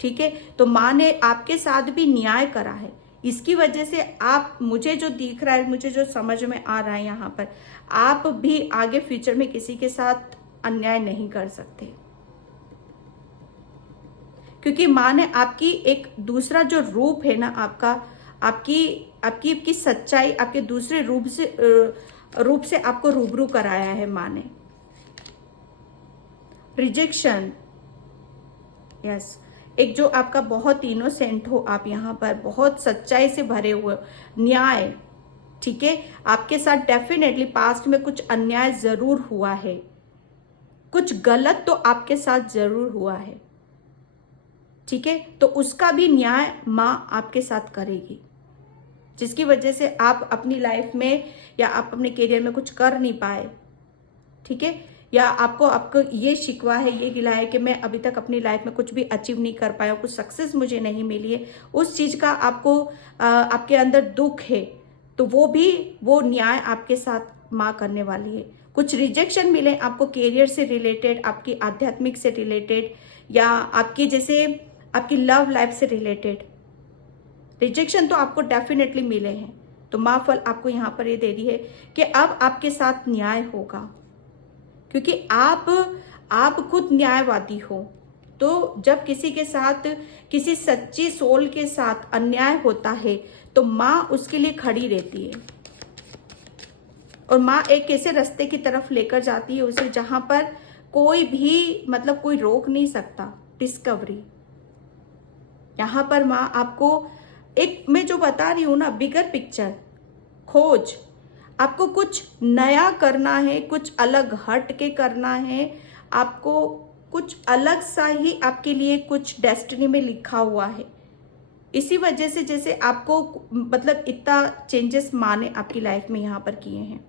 ठीक है। तो माँ ने आपके साथ भी न्याय करा है, इसकी वजह से आप, मुझे जो दिख रहा है, मुझे जो समझ में आ रहा है यहाँ पर, आप भी आगे फ्यूचर में किसी के साथ अन्याय नहीं कर सकते, क्योंकि माँ ने आपकी एक दूसरा जो रूप है ना आपका, आपकी सच्चाई, आपके दूसरे रूप से आपको रूबरू कराया है माँ ने। रिजेक्शन, यस, एक जो आपका बहुत इनोसेंट हो आप, यहाँ पर बहुत सच्चाई से भरे हुए, न्याय, ठीक है। आपके साथ डेफिनेटली पास्ट में कुछ अन्याय जरूर हुआ है, कुछ गलत तो आपके साथ जरूर हुआ है, ठीक है। तो उसका भी न्याय माँ आपके साथ करेगी, जिसकी वजह से आप अपनी लाइफ में या आप अपने करियर में कुछ कर नहीं पाए, ठीक है, या आपको ये शिकवा है, ये गिला है कि मैं अभी तक अपनी लाइफ में कुछ भी अचीव नहीं कर पाया, कुछ सक्सेस मुझे नहीं मिली है, उस चीज का आपको आपके अंदर दुख है, तो वो न्याय आपके साथ माँ करने वाली है। कुछ रिजेक्शन मिले आपको करियर से रिलेटेड, आपकी आध्यात्मिक से रिलेटेड, या आपकी जैसे आपकी लव लाइफ से रिलेटेड, रिजेक्शन तो आपको डेफिनेटली मिले हैं। तो माँ फल आपको यहाँ पर ये दे रही है कि अब आपके साथ न्याय होगा, क्योंकि आप खुद न्यायवादी हो। तो जब किसी के साथ, किसी सच्ची सोल के साथ अन्याय होता है, तो माँ उसके लिए खड़ी रहती है, और माँ एक ऐसे रास्ते की तरफ लेकर जाती है उसे जहां पर कोई भी, मतलब कोई रोक नहीं सकता। डिस्कवरी, यहाँ पर माँ आपको एक, मैं जो बता रही हूँ ना, बिगर पिक्चर, खोज, आपको कुछ नया करना है, कुछ अलग हट के करना है, आपको कुछ अलग सा ही आपके लिए कुछ डेस्टिनी में लिखा हुआ है। इसी वजह से जैसे आपको, मतलब इतना चेंजेस माँ ने आपकी लाइफ में यहाँ पर किए हैं।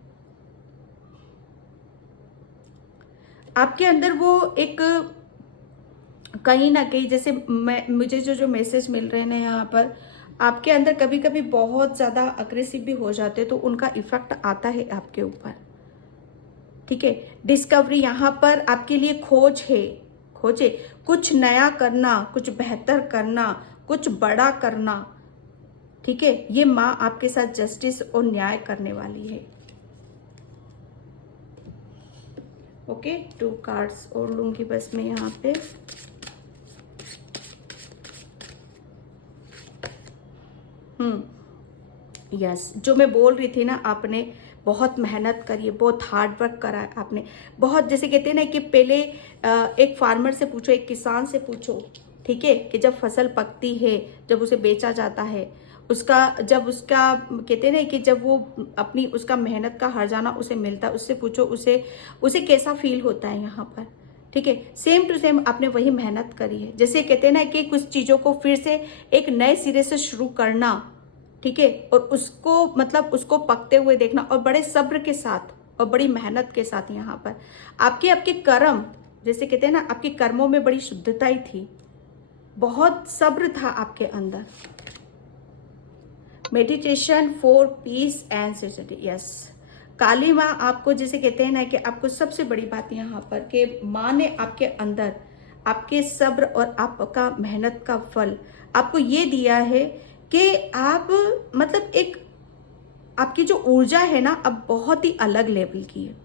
आपके अंदर वो एक कहीं ना कहीं, जैसे मुझे जो मैसेज मिल रहे हैं ना यहाँ पर, आपके अंदर कभी कभी बहुत ज्यादा अग्रेसिव भी हो जाते हैं, तो उनका इफेक्ट आता है आपके ऊपर, ठीक है। डिस्कवरी, यहाँ पर आपके लिए खोज है, खोजे कुछ नया करना, कुछ बेहतर करना, कुछ बड़ा करना, ठीक है। ये माँ आपके साथ जस्टिस और न्याय करने वाली है। ओके, 2 कार्ड्स और लूंगी बस मैं यहाँ पे। यस, जो मैं बोल रही थी ना, आपने बहुत मेहनत करी है, बहुत हार्ड वर्क करा है आपने, बहुत, जैसे कहते हैं ना कि पहले एक फार्मर से पूछो, एक किसान से पूछो, ठीक है, कि जब फसल पकती है, जब उसे बेचा जाता है, उसका जब उसका कहते हैं ना कि जब वो अपनी उसका मेहनत का हर्जाना उसे मिलता है, उससे पूछो उसे उसे कैसा फील होता है यहाँ पर, ठीक है। सेम टू सेम आपने वही मेहनत करी है। जैसे कहते हैं ना कि कुछ चीज़ों को फिर से एक नए सिरे से शुरू करना, ठीक है, और उसको मतलब उसको पकते हुए देखना, और बड़े सब्र के साथ और बड़ी मेहनत के साथ यहाँ पर आपके कर्म, जैसे कहते हैं ना, आपके कर्मों में बड़ी शुद्धता ही थी, बहुत सब्र था आपके अंदर। Meditation for peace and sincerity, yes. Kali माँ आपको, जैसे कहते हैं ना कि आपको सबसे बड़ी बात यहाँ पर कि माँ ने आपके अंदर आपके सब्र और आपका मेहनत का फल आपको ये दिया है कि आप मतलब एक आपकी जो ऊर्जा है ना, अब बहुत ही अलग लेवल की है।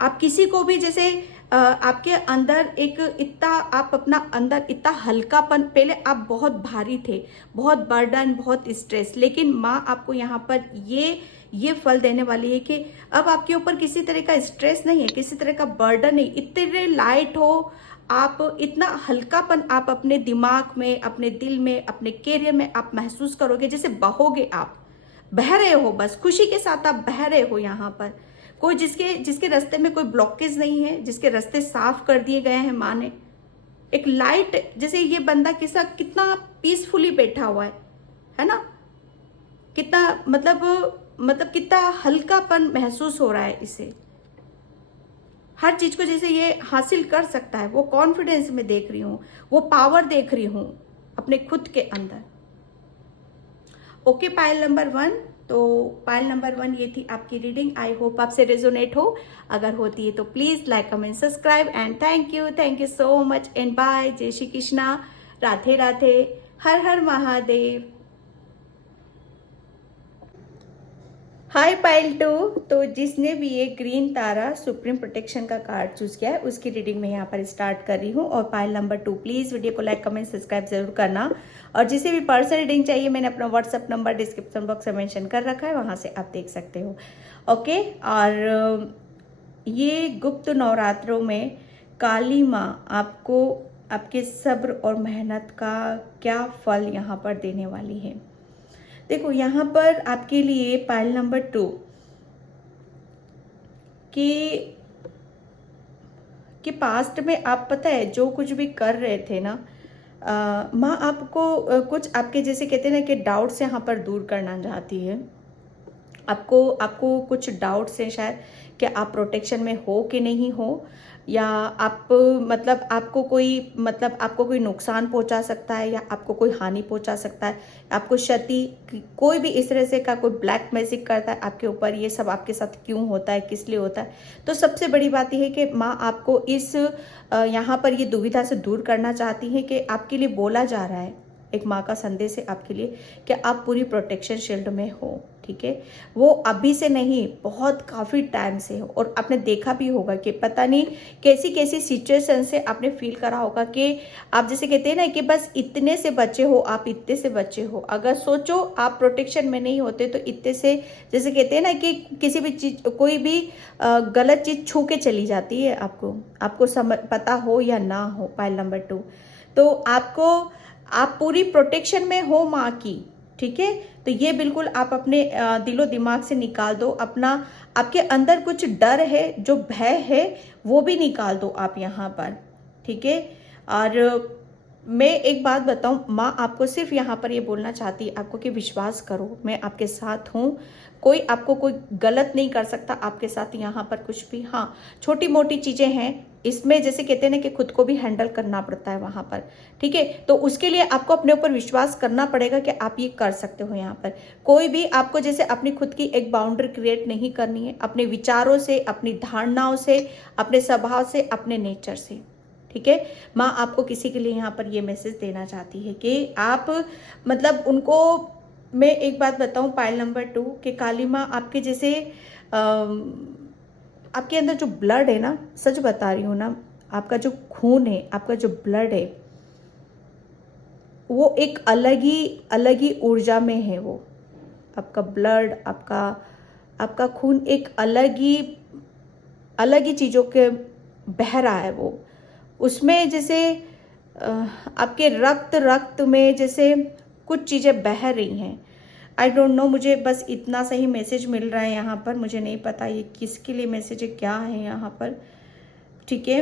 आप किसी को भी जैसे आपके अंदर एक इतना, आप अपना अंदर इतना हल्कापन, पहले आप बहुत भारी थे, बहुत बर्डन, बहुत स्ट्रेस, लेकिन माँ आपको यहाँ पर ये फल देने वाली है कि अब आपके ऊपर किसी तरह का स्ट्रेस नहीं है, किसी तरह का बर्डन नहीं, इतने लाइट हो आप, इतना हल्कापन आप अपने दिमाग में, अपने दिल में, अपने कैरियर में आप महसूस करोगे, जैसे बहोगे, आप बह रहे हो, बस खुशी के साथ आप बह रहे हो यहाँ पर। कोई जिसके रास्ते में कोई ब्लॉकेज नहीं है, जिसके रास्ते साफ कर दिए गए हैं माँ ने, एक लाइट, जैसे ये बंदा कितना पीसफुली बैठा हुआ है ना, कितना मतलब कितना हल्कापन महसूस हो रहा है इसे, हर चीज को जैसे ये हासिल कर सकता है, वो कॉन्फिडेंस में देख रही हूं, वो पावर देख रही हूं अपने खुद के अंदर। ओके, पायल नंबर 1, तो पायल नंबर 1 ये थी आपकी रीडिंग। आई होप आपसे रेजोनेट हो, अगर होती है तो please like, comment, subscribe and thank you so much and bye. जय श्री कृष्णा, राधे राधे, हर हर महादेव। हाय पाइल 2, तो जिसने भी ये ग्रीन तारा सुप्रीम प्रोटेक्शन का कार्ड चूज किया है उसकी रीडिंग में यहाँ पर स्टार्ट कर रही हूँ। और पाइल नंबर 2 प्लीज वीडियो को लाइक, कमेंट, सब्सक्राइब जरूर करना। और जिसे भी पर्सनल रीडिंग चाहिए, मैंने अपना व्हाट्सअप नंबर डिस्क्रिप्शन बॉक्स में मेंशन कर रखा है, वहां से आप देख सकते हो। ओके, और ये गुप्त नवरात्रों में काली माँ आपको आपके सब्र और मेहनत का क्या फल यहाँ पर देने वाली है। देखो यहाँ पर आपके लिए पाइल नंबर 2 कि पास्ट में आप पता है जो कुछ भी कर रहे थे ना, माँ आपको कुछ आपके जैसे कहते हैं ना कि डाउट्स यहाँ पर दूर करना चाहती है। आपको कुछ डाउट्स हैं शायद कि आप प्रोटेक्शन में हो कि नहीं हो, या आप मतलब आपको कोई नुकसान पहुंचा सकता है, या आपको कोई हानि पहुंचा सकता है, आपको क्षति, कोई भी इस तरह से का कोई ब्लैक मैजिक करता है आपके ऊपर। ये सब आपके साथ क्यों होता है, किस लिए होता है। तो सबसे बड़ी बात यह है कि माँ आपको इस यहाँ पर ये दुविधा से दूर करना चाहती है कि आपके लिए बोला जा रहा है, एक माँ का संदेश है आपके लिए कि आप पूरी प्रोटेक्शन शील्ड में हो, ठीक है। वो अभी से नहीं, बहुत काफ़ी टाइम से हो। और आपने देखा भी होगा कि पता नहीं कैसी कैसी सिचुएशन से आपने फील करा होगा कि आप जैसे कहते हैं ना कि बस इतने से बचे हो, आप इतने से बचे हो। अगर सोचो आप प्रोटेक्शन में नहीं होते तो इतने से, जैसे कहते हैं ना कि किसी भी चीज, कोई भी गलत चीज छू के चली जाती है, आपको समझ पता हो या ना हो। पाइल नंबर 2, तो आप पूरी प्रोटेक्शन में हो माँ की, ठीक है। तो ये बिल्कुल आप अपने दिलो दिमाग से निकाल दो। आपके अंदर कुछ डर है, जो भय है, वो भी निकाल दो आप यहाँ पर, ठीक है। और मैं एक बात बताऊं, माँ आपको सिर्फ यहाँ पर ये बोलना चाहती है आपको कि विश्वास करो, मैं आपके साथ हूँ, आपको कोई गलत नहीं कर सकता आपके साथ यहाँ पर कुछ भी। हाँ, छोटी मोटी चीजें हैं इसमें, जैसे कहते हैं ना कि खुद को भी हैंडल करना पड़ता है वहां पर, ठीक है। तो उसके लिए आपको अपने ऊपर विश्वास करना पड़ेगा कि आप ये कर सकते हो। यहाँ पर कोई भी आपको जैसे अपनी खुद की एक बाउंड्री क्रिएट नहीं करनी है, अपने विचारों से, अपनी धारणाओं से, अपने स्वभाव से, अपने नेचर से, ठीक है। माँ आपको किसी के लिए यहाँ पर ये मैसेज देना चाहती है कि आप मतलब उनको, मैं एक बात बताऊँ पाइल नंबर 2 कि काली माँ आपके जैसे आपके अंदर जो ब्लड है ना, सच बता रही हूँ ना, आपका जो खून है, आपका जो ब्लड है, वो एक अलग ही ऊर्जा में है। वो आपका ब्लड, आपका खून एक अलग ही चीज़ों के बह रहा है। वो उसमें जैसे आपके रक्त में जैसे कुछ चीज़ें बह रही हैं। आई डोंट नो, मुझे बस इतना सही मैसेज मिल रहा है यहाँ पर। मुझे नहीं पता ये किसके लिए मैसेज है, क्या है यहाँ पर, ठीक है।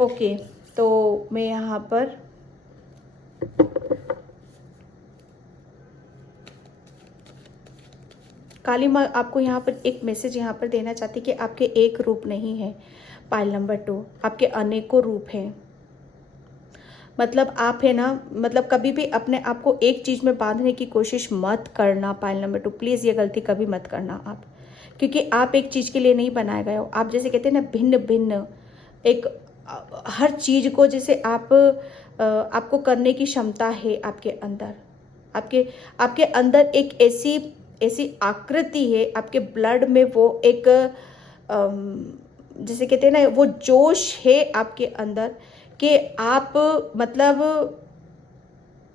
ओके, तो मैं यहाँ पर काली माँ आपको यहाँ पर एक मैसेज यहाँ पर देना चाहती कि आपके एक रूप नहीं है पाइल नंबर 2, आपके अनेकों रूप हैं। मतलब आप है ना, मतलब कभी भी अपने आप को एक चीज़ में बांधने की कोशिश मत करना पाइल नंबर 2, प्लीज़ ये गलती कभी मत करना आप, क्योंकि आप एक चीज़ के लिए नहीं बनाए गए हो। आप जैसे कहते हैं ना, भिन्न भिन्न एक हर चीज़ को जैसे आपको करने की क्षमता है आपके अंदर। आपके अंदर एक ऐसी आकृति है, आपके ब्लड में वो एक जैसे कहते हैं ना, वो जोश है आपके अंदर कि आप मतलब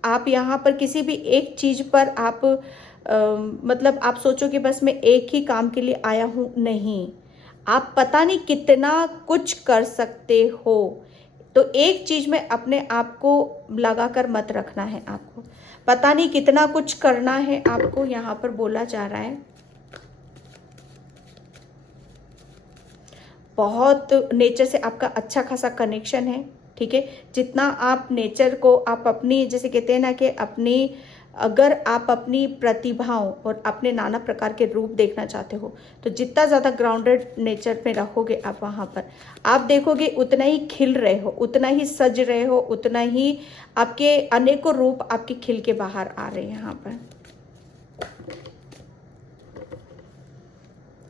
आप यहाँ पर किसी भी एक चीज़ पर आप मतलब आप सोचो कि बस मैं एक ही काम के लिए आया हूँ, नहीं, आप पता नहीं कितना कुछ कर सकते हो। तो एक चीज़ में अपने आप को लगाकर मत रखना है, आपको पता नहीं कितना कुछ करना है आपको, यहाँ पर बोला जा रहा है। बहुत नेचर से आपका अच्छा खासा कनेक्शन है, ठीक है। जितना आप नेचर को आप अपनी जैसे कहते हैं ना कि अपनी, अगर आप अपनी प्रतिभाओं और अपने नाना प्रकार के रूप देखना चाहते हो, तो जितना ज़्यादा ग्राउंडेड नेचर में रहोगे आप, वहाँ पर आप देखोगे उतना ही खिल रहे हो, उतना ही सज रहे हो, उतना ही आपके अनेकों रूप आपके खिल के बाहर आ रहे हैं यहाँ पर।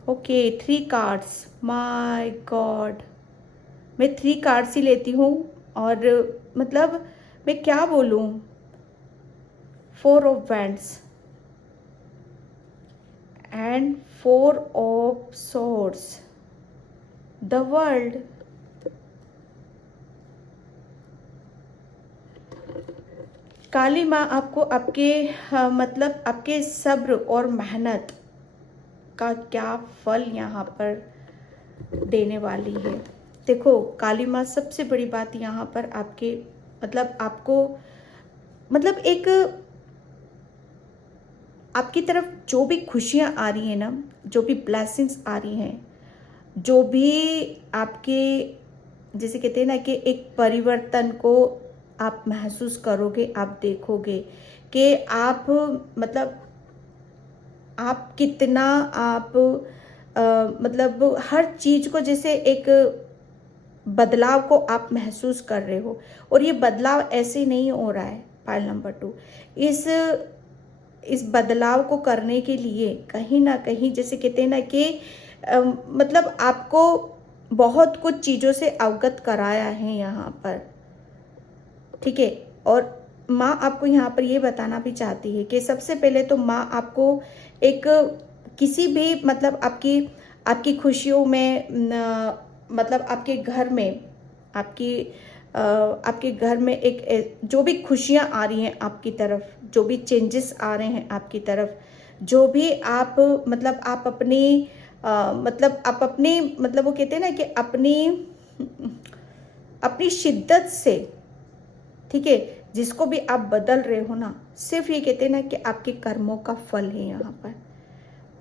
ओके, 3 कार्ड्स, माय गॉड, मैं 3 कार्ड्स ही लेती हूँ और मतलब मैं क्या बोलूँ। 4 of wands and 4 of swords, the world. Kali माँ आपको आपके मतलब आपके सब्र और मेहनत का क्या फल यहाँ पर देने वाली है। देखो काली माँ सबसे बड़ी बात यहाँ पर आपके मतलब आपको मतलब एक आपकी तरफ जो भी खुशियाँ आ रही हैं ना, जो भी ब्लेसिंग्स आ रही हैं, जो भी आपके जैसे कहते हैं ना कि एक परिवर्तन को आप महसूस करोगे, आप देखोगे कि आप मतलब आप कितना आप मतलब हर चीज़ को जैसे एक बदलाव को आप महसूस कर रहे हो। और ये बदलाव ऐसे नहीं हो रहा है पाइल नंबर 2, इस बदलाव को करने के लिए कहीं ना कहीं जैसे कहते हैं ना कि मतलब आपको बहुत कुछ चीज़ों से अवगत कराया है यहाँ पर, ठीक है। और माँ आपको यहाँ पर ये बताना भी चाहती है कि सबसे पहले तो माँ आपको एक किसी भी मतलब आपकी खुशियों में मतलब आपके घर में आपके घर में एक जो भी खुशियाँ आ रही हैं आपकी तरफ, जो भी चेंजेस आ रहे हैं आपकी तरफ, जो भी आप मतलब आप अपनी मतलब आप अपनी मतलब वो कहते हैं ना कि अपनी शिद्दत से, ठीक है, जिसको भी आप बदल रहे हो ना, सिर्फ ये कहते हैं ना कि आपके कर्मों का फल है यहाँ पर,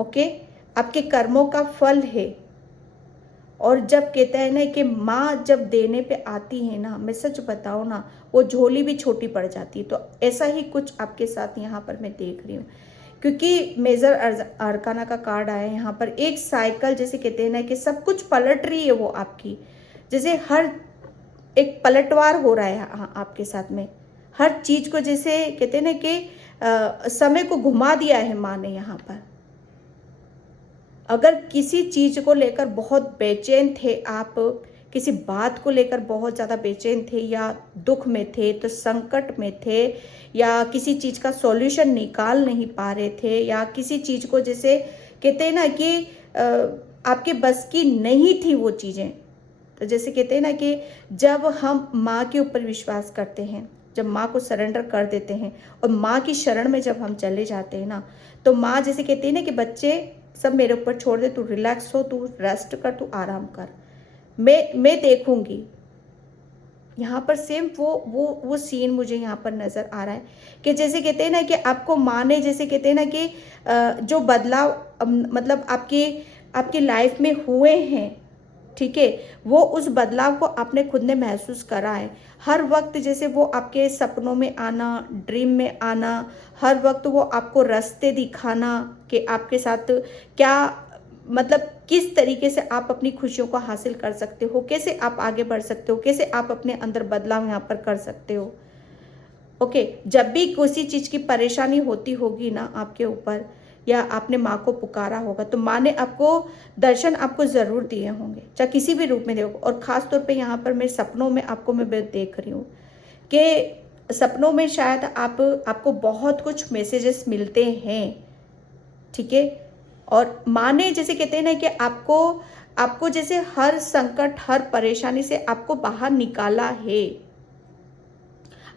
ओके, आपके कर्मों का फल है। और जब कहते हैं ना कि माँ जब देने पे आती है ना, मैं सच बताऊँ ना, वो झोली भी छोटी पड़ जाती है। तो ऐसा ही कुछ आपके साथ यहाँ पर मैं देख रही हूँ, क्योंकि मेजर अरकाना का कार्ड आया है यहाँ पर। एक साइकिल जैसे कहते हैं ना कि सब कुछ पलट रही है वो आपकी, जैसे हर एक पलटवार हो रहा है आपके साथ में, हर चीज को जैसे कहते हैं ना कि समय को घुमा दिया है माँ ने यहाँ पर। अगर किसी चीज़ को लेकर बहुत बेचैन थे आप, किसी बात को लेकर बहुत ज़्यादा बेचैन थे या दुख में थे, तो संकट में थे, या किसी चीज़ का सॉल्यूशन निकाल नहीं पा रहे थे, या किसी चीज़ को जैसे कहते हैं ना कि आपके बस की नहीं थी वो चीज़ें। तो जैसे कहते हैं ना कि जब हम माँ के ऊपर विश्वास करते हैं, जब माँ को सरेंडर कर देते हैं और माँ की शरण में जब हम चले जाते हैं ना, तो माँ जैसे कहती है ना कि बच्चे सब मेरे ऊपर छोड़ दे, तू रिलैक्स हो, तू रेस्ट कर, तू आराम कर, मैं देखूंगी। यहाँ पर सेम वो सीन मुझे यहाँ पर नज़र आ रहा है कि जैसे कहते हैं ना कि आपको माँ ने जैसे कहते हैं ना कि जो बदलाव मतलब आपकी लाइफ में हुए हैं, ठीक है, वो उस बदलाव को आपने खुद ने महसूस करा है। हर वक्त जैसे वो आपके सपनों में आना, ड्रीम में आना, हर वक्त वो आपको रास्ते दिखाना कि आपके साथ क्या मतलब किस तरीके से आप अपनी खुशियों को हासिल कर सकते हो, कैसे आप आगे बढ़ सकते हो, कैसे आप अपने अंदर बदलाव यहाँ पर कर सकते हो। ओके, जब भी किसी चीज़ की परेशानी होती होगी ना आपके ऊपर, या आपने माँ को पुकारा होगा, तो माँ ने आपको दर्शन आपको ज़रूर दिए होंगे, चाहे किसी भी रूप में दे होगा। और ख़ास तौर पे यहाँ पर मेरे सपनों में आपको मैं देख रही हूँ कि सपनों में शायद आपको बहुत कुछ मैसेजेस मिलते हैं, ठीक है। और माँ ने जैसे कहते हैं ना कि आपको जैसे हर संकट, हर परेशानी से आपको बाहर निकाला है,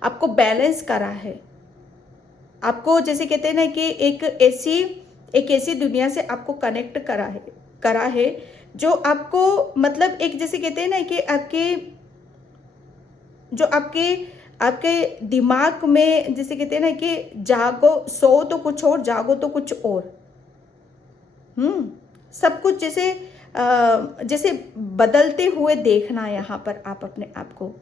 आपको बैलेंस करा है, आपको जैसे कहते हैं ना कि एक ऐसी दुनिया से आपको कनेक्ट करा है जो आपको मतलब एक जैसे कहते हैं ना कि आपके दिमाग में जैसे कहते हैं ना कि जागो, सो तो कुछ और, जागो तो कुछ और। सब कुछ जैसे बदलते हुए देखना यहाँ पर आप अपने आप को।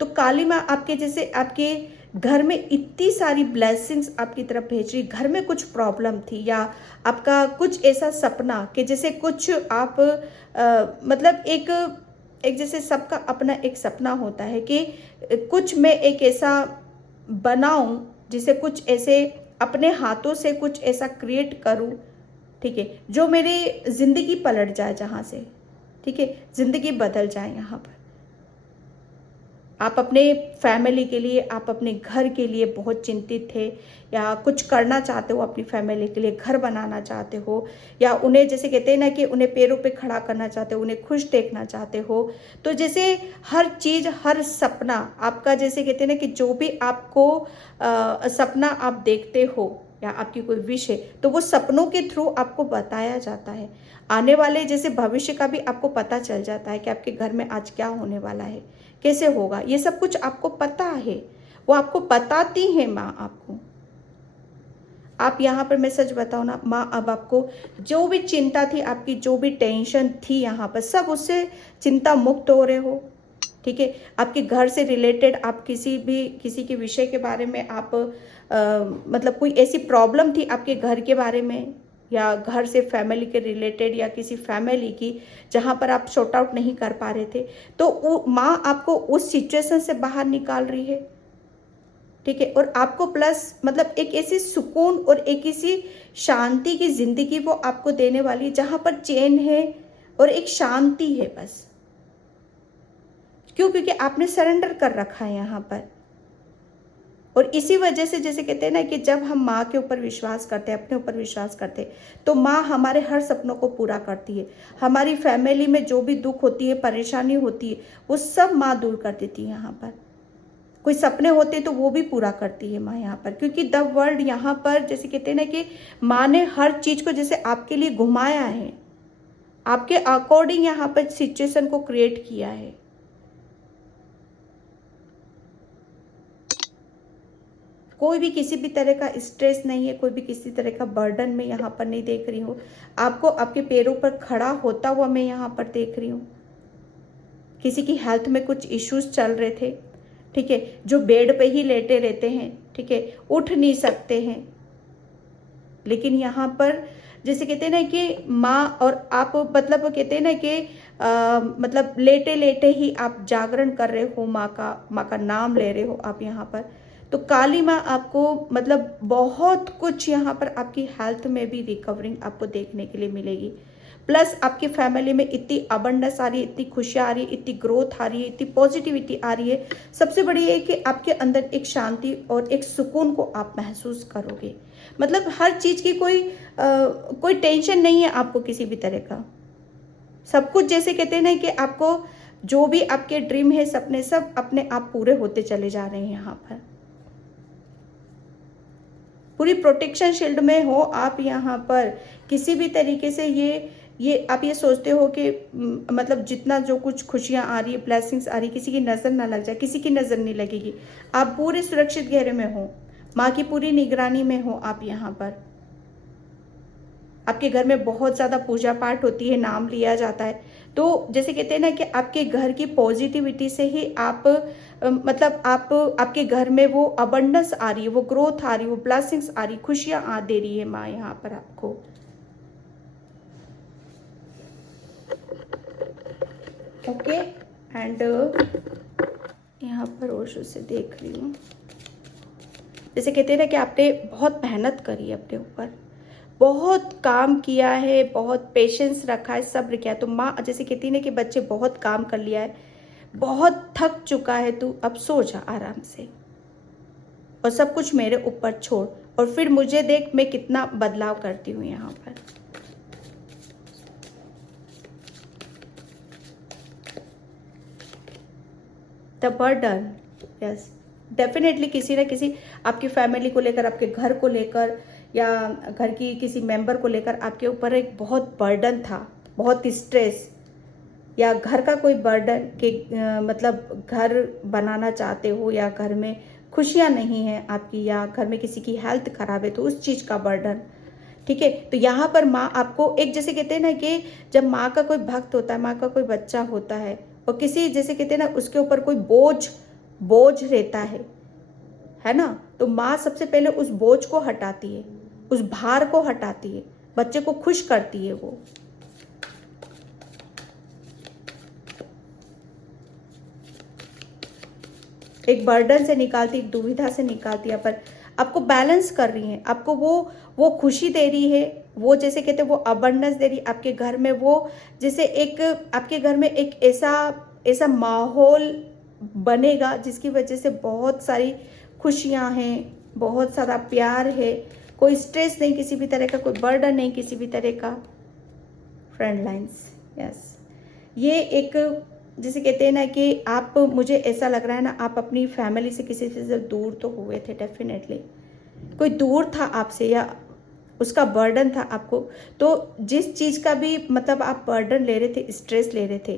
तो काली माँ आपके जैसे आपके घर में इतनी सारी ब्लेसिंग्स आपकी तरफ भेज रही। घर में कुछ प्रॉब्लम थी या आपका कुछ ऐसा सपना कि जैसे कुछ आप मतलब एक जैसे सबका अपना एक सपना होता है कि कुछ मैं एक ऐसा बनाऊं, जिसे कुछ ऐसे अपने हाथों से कुछ ऐसा क्रिएट करूं, ठीक है, जो मेरी जिंदगी पलट जाए, जहाँ से, ठीक है, जिंदगी बदल जाए। यहाँ पर आप अपने फैमिली के लिए, आप अपने घर के लिए बहुत चिंतित थे, या कुछ करना चाहते हो अपनी फैमिली के लिए, घर बनाना चाहते हो, या उन्हें जैसे कहते हैं ना कि उन्हें पैरों पे खड़ा करना चाहते हो, उन्हें खुश देखना चाहते हो। तो जैसे हर चीज़, हर सपना आपका जैसे कहते हैं ना कि जो भी आपको सपना आप देखते हो या आपकी कोई विश है, तो वो सपनों के थ्रू आपको बताया जाता है। आने वाले जैसे भविष्य का भी आपको पता चल जाता है कि आपके घर में आज क्या होने वाला है, कैसे होगा, ये सब कुछ आपको पता है, वो आपको बताती है माँ आपको। आप यहाँ पर मैं सच बताऊँ ना, माँ अब आपको जो भी चिंता थी, आपकी जो भी टेंशन थी यहाँ पर, सब उससे चिंता मुक्त हो रहे हो, ठीक है। आपके घर से रिलेटेड आप किसी के विषय के बारे में आप मतलब कोई ऐसी प्रॉब्लम थी आपके घर के बारे में, या घर से फैमिली के रिलेटेड, या किसी फैमिली की जहाँ पर आप सॉर्ट आउट नहीं कर पा रहे थे, तो वो माँ आपको उस सिचुएशन से बाहर निकाल रही है, ठीक है। और आपको प्लस मतलब एक ऐसी सुकून और एक ऐसी शांति की जिंदगी वो आपको देने वाली है, जहाँ पर चैन है और एक शांति है बस। क्यों? क्योंकि आपने सरेंडर कर रखा है यहाँ पर। और इसी वजह से जैसे कहते हैं ना कि जब हम माँ के ऊपर विश्वास करते हैं, अपने ऊपर विश्वास करते हैं, तो माँ हमारे हर सपनों को पूरा करती है। हमारी फैमिली में जो भी दुख होती है, परेशानी होती है, वो सब माँ दूर कर देती है यहाँ पर। कोई सपने होते तो वो भी पूरा करती है माँ यहाँ पर, क्योंकि द वर्ल्ड यहाँ पर जैसे कहते हैं ना कि माँ ने हर चीज़ को जैसे आपके लिए घुमाया है, आपके अकॉर्डिंग यहाँ पर सिचुएशन को क्रिएट किया है। कोई भी किसी भी तरह का स्ट्रेस नहीं है, कोई भी किसी तरह का बर्डन मैं यहाँ पर नहीं देख रही हूँ। आपको आपके पैरों पर खड़ा होता हुआ मैं यहाँ पर देख रही हूँ। किसी की हेल्थ में कुछ इश्यूज चल रहे थे, ठीक है, जो बेड पे ही लेटे रहते हैं, ठीक है, उठ नहीं सकते हैं, लेकिन यहाँ पर जैसे कहते हैं ना कि माँ और आप मतलब कहते हैं ना कि मतलब लेटे लेटे ही आप जागरण कर रहे हो, माँ का नाम ले रहे हो आप यहाँ पर। तो काली माँ आपको मतलब बहुत कुछ यहाँ पर आपकी हेल्थ में भी रिकवरिंग आपको देखने के लिए मिलेगी। प्लस आपकी फैमिली में इतनी अबंडेंस आ रही है, इतनी खुशियाँ आ रही है, इतनी ग्रोथ आ रही है, इतनी पॉजिटिविटी आ रही है। सबसे बड़ी ये कि आपके अंदर एक शांति और एक सुकून को आप महसूस करोगे। मतलब हर चीज़ की कोई टेंशन नहीं है आपको किसी भी तरह का। सब कुछ जैसे कहते हैं ना कि आपको जो भी आपके ड्रीम है, सपने सब अपने आप पूरे होते चले जा रहे हैं। यहाँ पर पूरी प्रोटेक्शन शील्ड में हो आप। यहाँ पर किसी भी तरीके से ये आप ये सोचते हो कि मतलब जितना जो कुछ खुशियाँ आ रही है, ब्लेसिंग्स आ रही है, किसी की नज़र ना लग जाए, किसी की नज़र नहीं लगेगी। आप पूरे सुरक्षित घेरे में हो, माँ की पूरी निगरानी में हो आप। यहाँ पर आपके घर में बहुत ज़्यादा पूजा पाठ होती है, नाम लिया जाता है। तो जैसे कहते हैं ना कि आपके घर की पॉजिटिविटी से ही आप मतलब आपके घर में वो अबंडेंस आ रही है, वो ग्रोथ आ रही है, वो ब्लेसिंग्स आ रही, खुशियाँ आ दे रही है माँ यहाँ पर आपको। ओके एंड यहाँ पर ओशो से देख रही हूँ, जैसे कहते हैं ना कि आपने बहुत मेहनत करी है अपने ऊपर, बहुत काम किया है, बहुत पेशेंस रखा है, सब्र किया। तो माँ जैसे कहती है ना कि बच्चे बहुत काम कर लिया है, बहुत थक चुका है, तू अब सो जा आराम से और सब कुछ मेरे ऊपर छोड़ और फिर मुझे देख मैं कितना बदलाव करती हूँ यहाँ पर। द बर्डन, यस डेफिनेटली किसी ना किसी आपकी फैमिली को लेकर, आपके घर को लेकर या घर की किसी मेंबर को लेकर आपके ऊपर एक बहुत बर्डन था, बहुत स्ट्रेस, या घर का कोई बर्डन कि मतलब घर बनाना चाहते हो या घर में खुशियाँ नहीं हैं आपकी, या घर में किसी की हेल्थ खराब है तो उस चीज़ का बर्डन। ठीक है, तो यहाँ पर माँ आपको एक जैसे कहते हैं ना कि जब माँ का कोई भक्त होता है, माँ का कोई बच्चा होता है और किसी जैसे कहते हैं ना उसके ऊपर कोई बोझ रहता है ना, तो माँ सबसे पहले उस बोझ को हटाती है, उस भार को हटाती है, बच्चे को खुश करती है वो। एक बर्डन से निकालती, एक दुविधा से निकालती है, पर आपको बैलेंस कर रही है, आपको वो खुशी दे रही है, वो जैसे कहते हैं वो अबंडेंस दे रही है आपके घर में। वो जैसे एक आपके घर में एक ऐसा माहौल बनेगा जिसकी वजह से बहुत सारी खुशियां हैं, बहुत सारा प्यार है, कोई स्ट्रेस नहीं किसी भी तरह का, कोई बर्डन नहीं किसी भी तरह का। फ्रेंड लाइन्स, यस ये एक जैसे कहते हैं ना कि आप, मुझे ऐसा लग रहा है ना आप अपनी फैमिली से किसी से दूर तो हुए थे, डेफिनेटली कोई दूर था आपसे या उसका बर्डन था आपको। तो जिस चीज़ का भी मतलब आप बर्डन ले रहे थे, स्ट्रेस ले रहे थे,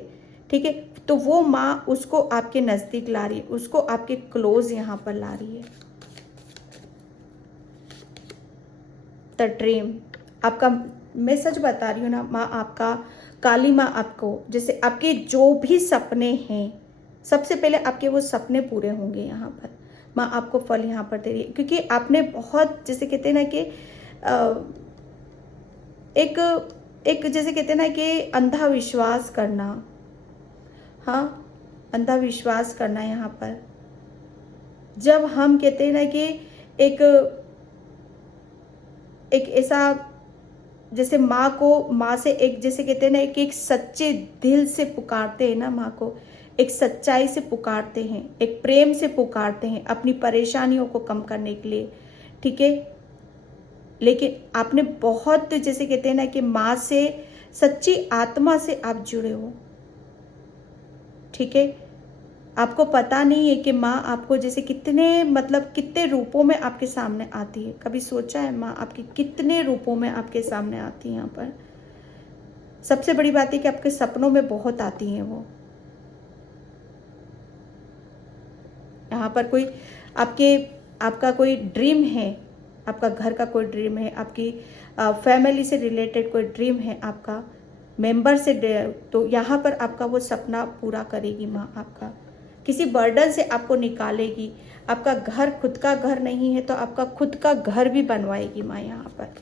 ठीक है, तो वो माँ उसको आपके नज़दीक ला रही है, उसको आपके क्लोज यहाँ पर ला रही है। द ड्रीम आपका, मैं सच बता रही हूँ ना, माँ आपका, काली माँ आपको जैसे आपके जो भी सपने हैं, सबसे पहले आपके वो सपने पूरे होंगे यहाँ पर। माँ आपको फल यहाँ पर दे रही है क्योंकि आपने बहुत जैसे कहते हैं ना कि एक जैसे कहते हैं ना कि अंधा विश्वास करना, हाँ अंधा विश्वास करना यहाँ पर। जब हम कहते हैं ना कि एक ऐसा जैसे माँ से एक जैसे कहते हैं ना एक सच्चे दिल से पुकारते हैं ना माँ को, एक सच्चाई से पुकारते हैं, एक प्रेम से पुकारते हैं अपनी परेशानियों को कम करने के लिए, ठीक है। लेकिन आपने बहुत जैसे कहते हैं ना कि माँ से सच्ची आत्मा से आप जुड़े हो, ठीक है। आपको पता नहीं है कि माँ आपको जैसे कितने रूपों में आपके सामने आती है। कभी सोचा है माँ आपके कितने रूपों में आपके सामने आती है? यहाँ पर सबसे बड़ी बात है कि आपके सपनों में बहुत आती हैं वो। यहाँ पर कोई आपका कोई ड्रीम है, आपका घर का कोई ड्रीम है, आपकी फैमिली से रिलेटेड कोई ड्रीम है, आपका मेंबर से, तो यहाँ पर आपका वो सपना पूरा करेगी माँ आपका। किसी बर्डन से आपको निकालेगी। आपका घर खुद का घर नहीं है तो आपका खुद का घर भी बनवाएगी माँ यहाँ पर।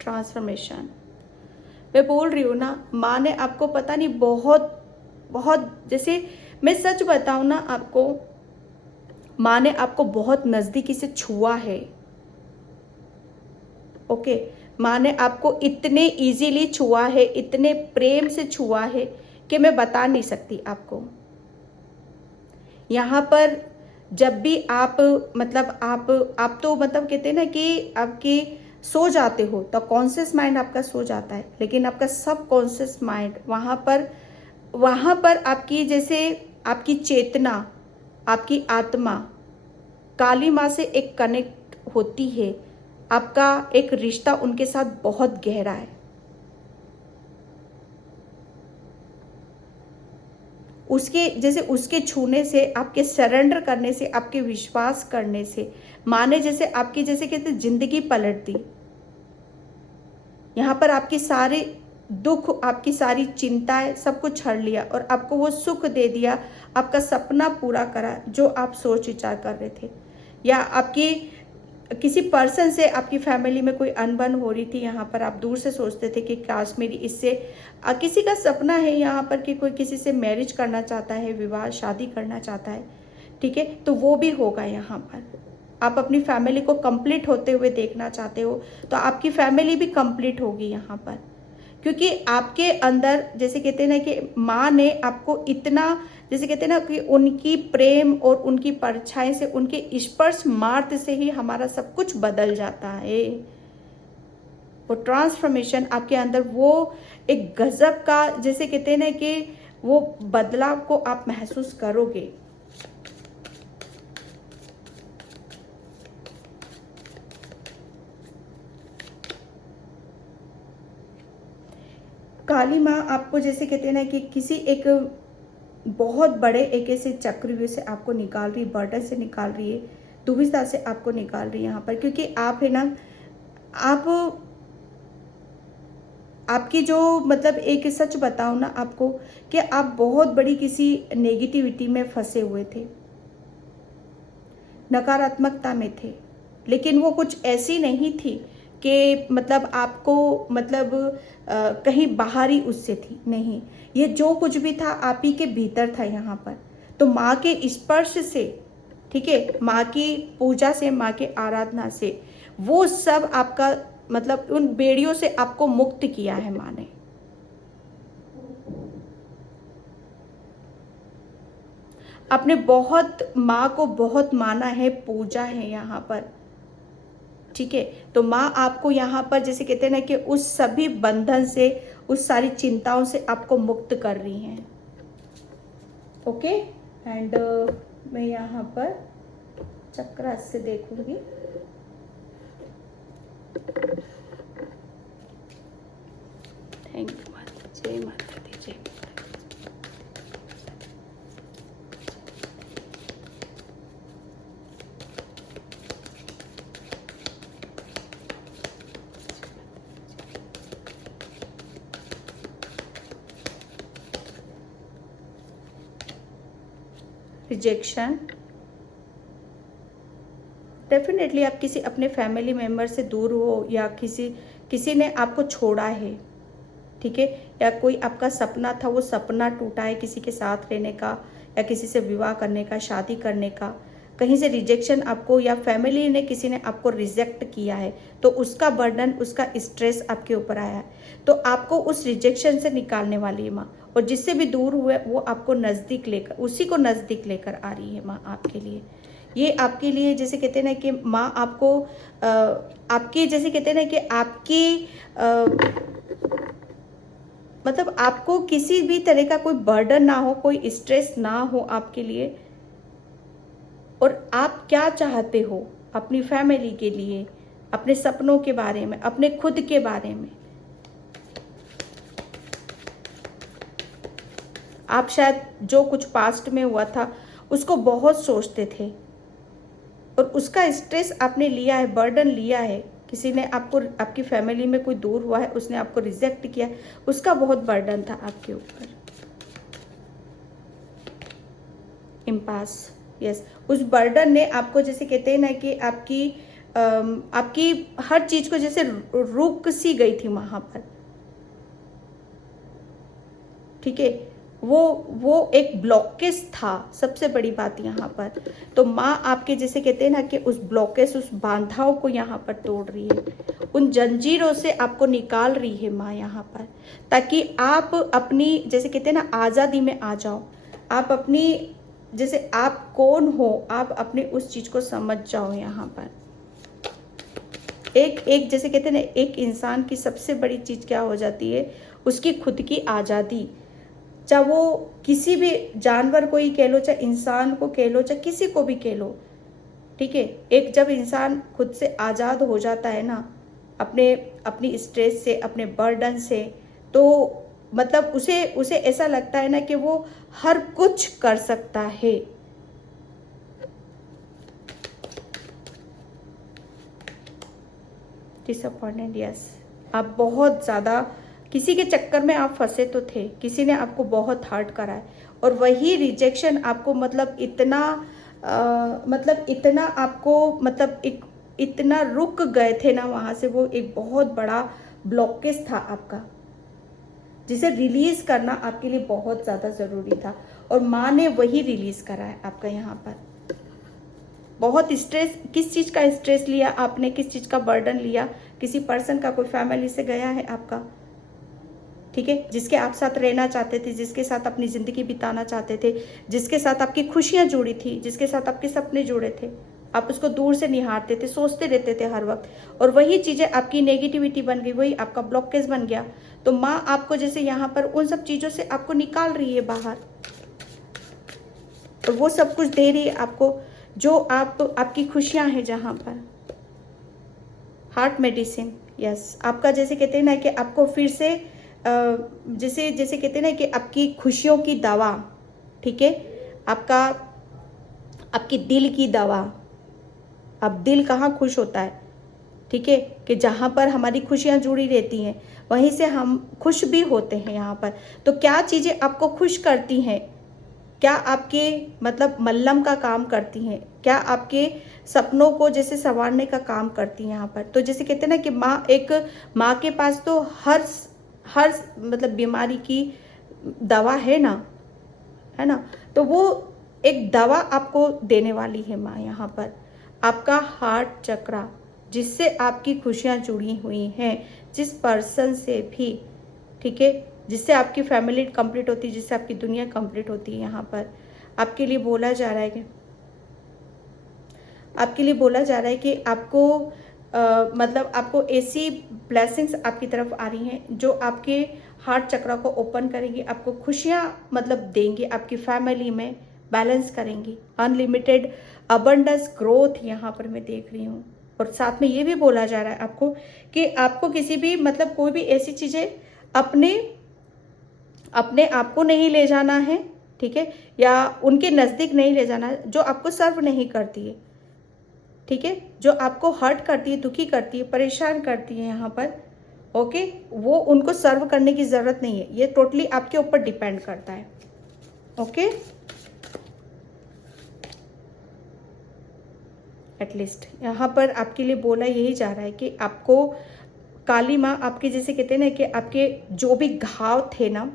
ट्रांसफॉर्मेशन मैं बोल रही हूँ ना, माँ ने आपको पता नहीं बहुत बहुत, जैसे मैं सच बताऊं ना आपको, माँ ने आपको बहुत नजदीकी से छुआ है। ओके, माँ ने आपको इतने इजीली छुआ है, इतने प्रेम से छुआ है कि मैं बता नहीं सकती आपको। यहाँ पर जब भी आप मतलब आप तो मतलब कहते हैं ना कि आपकी सो जाते हो तो कॉन्शियस माइंड आपका सो जाता है, लेकिन आपका सब कॉन्शियस माइंड वहाँ पर आपकी, जैसे आपकी चेतना, आपकी आत्मा काली माँ से एक कनेक्ट होती है। आपका एक रिश्ता उनके साथ बहुत गहरा है। उसके जैसे उसके छूने से, आपके सरेंडर करने से, आपके विश्वास करने से माँ ने जैसे आपकी, जैसे कहते जिंदगी पलट दी। यहाँ पर आपकी सारे दुख, आपकी सारी चिंताएं सब कुछ हर लिया और आपको वो सुख दे दिया, आपका सपना पूरा करा जो आप सोच विचार कर रहे थे। या आपकी किसी पर्सन से आपकी फैमिली में कोई अनबन हो रही थी, यहाँ पर आप दूर से सोचते थे कि काश मेरी इससे, किसी का सपना है यहाँ पर कि कोई किसी से मैरिज करना चाहता है, विवाह शादी करना चाहता है, ठीक है, तो वो भी होगा। यहाँ पर आप अपनी फैमिली को कंप्लीट होते हुए देखना चाहते हो तो आपकी फैमिली भी कंप्लीट होगी यहाँ पर, क्योंकि आपके अंदर, जैसे कहते हैं ना कि माँ ने आपको इतना, जैसे कहते हैं ना कि उनकी प्रेम और उनकी परछाई से, उनके स्पर्श मात्र से ही हमारा सब कुछ बदल जाता है। वो ट्रांसफॉर्मेशन आपके अंदर, वो एक गजब का, जैसे कहते हैं ना कि वो बदलाव को आप महसूस करोगे। काली माँ आपको, जैसे कहते हैं ना कि किसी एक बहुत बड़े एक ऐसे चक्रव्यूह से आपको निकाल रही, बर्डन से निकाल रही है, दुविधा से आपको निकाल रही है यहाँ पर, क्योंकि आप है ना, आप आपकी जो मतलब एक सच बताओ ना आपको कि आप बहुत बड़ी किसी नेगेटिविटी में फंसे हुए थे, नकारात्मकता में थे, लेकिन वो कुछ ऐसी नहीं थी कि मतलब आपको मतलब कहीं बाहरी उससे थी, नहीं, ये जो कुछ भी था आप ही के भीतर था यहाँ पर। तो माँ के स्पर्श से, ठीक है, माँ की पूजा से, माँ के आराधना से वो सब आपका मतलब उन बेड़ियों से आपको मुक्त किया है माँ ने। आपने बहुत माँ को बहुत माना है, पूजा है यहाँ पर, ठीक है। तो माँ आपको यहाँ पर, जैसे कहते हैं ना कि उस सभी बंधन से, उस सारी चिंताओं से आपको मुक्त कर रही हैं। ओके, एंड मैं यहाँ पर चक्र से देखूंगी। थैंक यू माता, जय माता दी, जय माता दी। रिजेक्शन, डेफिनेटली आप किसी अपने फैमिली मेम्बर से दूर हो, या किसी ने आपको छोड़ा है, ठीक है, या कोई आपका सपना था वो सपना टूटा है किसी के साथ रहने का, या किसी से विवाह करने का, शादी करने का, कहीं से रिजेक्शन आपको, या फैमिली ने किसी ने आपको रिजेक्ट किया है, तो उसका बर्डन, उसका स्ट्रेस आपके ऊपर आया है। तो आपको उस रिजेक्शन से निकालने वाली है माँ, और जिससे भी दूर हुए वो आपको नज़दीक लेकर, उसी को नज़दीक लेकर आ रही है माँ आपके लिए। ये आपके लिए, जैसे कहते हैं ना कि माँ आपको आपकी, जैसे कहते हैं ना कि आपकी मतलब आपको किसी भी तरह का कोई बर्डन ना हो, कोई स्ट्रेस ना हो आपके लिए, और आप क्या चाहते हो अपनी फैमिली के लिए, अपने सपनों के बारे में, अपने खुद के बारे में। आप शायद जो कुछ पास्ट में हुआ था उसको बहुत सोचते थे, और उसका स्ट्रेस आपने लिया है, बर्डन लिया है। किसी ने आपको, आपकी फैमिली में कोई दूर हुआ है, उसने आपको रिजेक्ट किया, उसका बहुत बर्डन था आपके ऊपर। इम्पास, यस, उस बर्डन ने आपको, जैसे कहते हैं ना कि आपकी हर चीज को जैसे रुक सी गई थी वहां पर, ठीक है। वो एक ब्लॉकेज था, सबसे बड़ी बात यहाँ पर। तो माँ आपके जैसे कहते हैं ना कि उस ब्लॉकेज, उस बांधाओं को यहाँ पर तोड़ रही है, उन जंजीरों से आपको निकाल रही है माँ यहाँ पर, ताकि आप अपनी जैसे कहते हैं ना आज़ादी में आ जाओ। आप अपनी जैसे आप कौन हो, आप अपने उस चीज़ को समझ जाओ यहाँ पर। एक जैसे कहते हैं ना, एक इंसान की सबसे बड़ी चीज़ क्या हो जाती है, उसकी खुद की आज़ादी। चाहे वो किसी भी जानवर को ही कह लो, चाहे इंसान को कह लो, चाहे किसी को भी कह लो, ठीक है। एक जब इंसान खुद से आज़ाद हो जाता है ना, अपनी स्ट्रेस से, अपने बर्डन से, तो मतलब उसे ऐसा लगता है ना कि वो हर कुछ कर सकता है। Disappointed, yes. आप बहुत ज़्यादा किसी के चक्कर में आप फंसे तो थे, किसी ने आपको बहुत हर्ट करा है, और वही रिजेक्शन आपको मतलब इतना आपको मतलब एक इतना रुक गए थे ना वहाँ से, वो एक बहुत बड़ा ब्लॉकेज था आपका, जिसे रिलीज़ करना आपके लिए बहुत ज़्यादा ज़रूरी था, और माँ ने वही रिलीज़ करा है आपका यहाँ पर। बहुत स्ट्रेस, किस चीज़ का स्ट्रेस लिया आपने, किस चीज़ का बर्डन लिया, किसी पर्सन का, कोई फैमिली से गया है आपका, ठीक है, जिसके आप साथ रहना चाहते थे, जिसके साथ अपनी ज़िंदगी बिताना चाहते थे, जिसके साथ आपकी खुशियाँ जुड़ी थी, जिसके साथ आपके सपने जुड़े थे, आप उसको दूर से निहारते थे, सोचते रहते थे हर वक्त, और वही चीज़ें आपकी नेगेटिविटी बन गई, वही आपका ब्लॉकेज बन गया। तो माँ आपको जैसे यहाँ पर उन सब चीज़ों से आपको निकाल रही है बाहर, तो वो सब कुछ दे रही है आपको, जो आपकी खुशियाँ हैं जहाँ पर। Heart medicine, yes. आपका जैसे कहते हैं ना कि आपको फिर से जैसे कहते हैं ना कि आपकी खुशियों की दवा, ठीक है, आपकी दिल की दवा। अब दिल कहाँ खुश होता है, ठीक है, कि जहाँ पर हमारी खुशियाँ जुड़ी रहती हैं, वहीं से हम खुश भी होते हैं यहाँ पर। तो क्या चीज़ें आपको खुश करती हैं, क्या आपके मतलब मल्लम का काम करती हैं, क्या आपके सपनों को जैसे संवारने का काम करती हैं यहाँ पर। तो जैसे कहते हैं ना कि माँ के पास तो हर मतलब बीमारी की दवा है ना, है ना। तो वो एक दवा आपको देने वाली है माँ यहाँ पर। आपका हार्ट चक्रा, जिससे आपकी खुशियाँ जुड़ी हुई हैं, जिस पर्सन से भी, ठीक है, जिससे आपकी फैमिली कंप्लीट होती है, जिससे आपकी दुनिया कंप्लीट होती है, यहाँ पर आपके लिए बोला जा रहा है कि आपको मतलब आपको ऐसी ब्लेसिंग्स आपकी तरफ आ रही हैं जो आपके हार्ट चक्रा को ओपन करेंगी, आपको खुशियाँ मतलब देंगी, आपकी फैमिली में बैलेंस करेंगी, अनलिमिटेड अबंडेंस ग्रोथ यहाँ पर मैं देख रही हूँ। और साथ में ये भी बोला जा रहा है आपको कि आपको किसी भी मतलब कोई भी ऐसी चीज़ें अपने आप को नहीं ले जाना है, ठीक है, या उनके नज़दीक नहीं ले जाना है जो आपको सर्व नहीं करती है, ठीक है, जो आपको हर्ट करती है, दुखी करती है, परेशान करती है यहाँ पर, ओके, वो उनको सर्व करने की ज़रूरत नहीं है। ये टोटली आपके ऊपर डिपेंड करता है, ओके। एटलीस्ट यहाँ पर आपके लिए बोला यही जा रहा है कि आपको काली माँ आपके जैसे कहते हैं ना कि आपके जो भी घाव थे ना,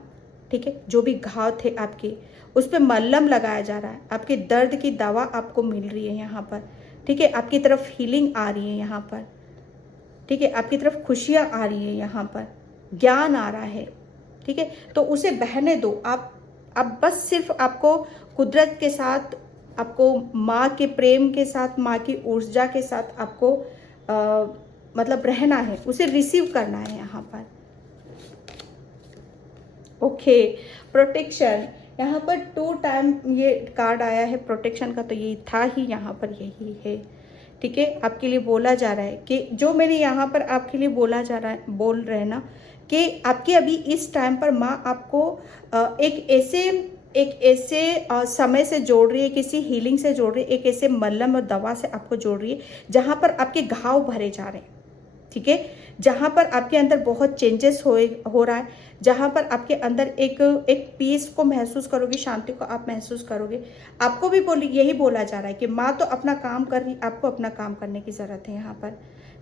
ठीक है, जो भी घाव थे आपके, उस पर मल्लम लगाया जा रहा है, आपके दर्द की दवा आपको मिल रही है यहाँ पर, ठीक है, आपकी तरफ हीलिंग आ रही है यहाँ पर, ठीक है, आपकी तरफ खुशियाँ आ रही है यहाँ पर, ज्ञान आ रहा है, ठीक है। तो उसे बहने दो आप बस सिर्फ आपको कुदरत के साथ, आपको माँ के प्रेम के साथ, माँ की ऊर्जा के साथ आपको मतलब रहना है, उसे रिसीव करना है यहाँ पर, ओके। प्रोटेक्शन, यहाँ पर 2 टाइम ये कार्ड आया है प्रोटेक्शन का, तो ये था ही, यहाँ पर यही है, ठीक है। आपके लिए बोला जा रहा है कि जो मैंने यहाँ पर आपके लिए बोल रहे हैं ना कि आपके अभी इस टाइम पर माँ आपको एक ऐसे समय से जोड़ रही है, किसी हीलिंग से जोड़ रही है, एक ऐसे मल्लम और दवा से आपको जोड़ रही है जहाँ पर आपके घाव भरे जा रहे हैं, ठीक है, जहाँ पर आपके अंदर बहुत चेंजेस हो रहा है, जहाँ पर आपके अंदर एक पीस को महसूस करोगे, शांति को आप महसूस करोगे। आपको भी यही बोला जा रहा है कि माँ तो अपना काम कर रही, आपको अपना काम करने की ज़रूरत है यहाँ पर,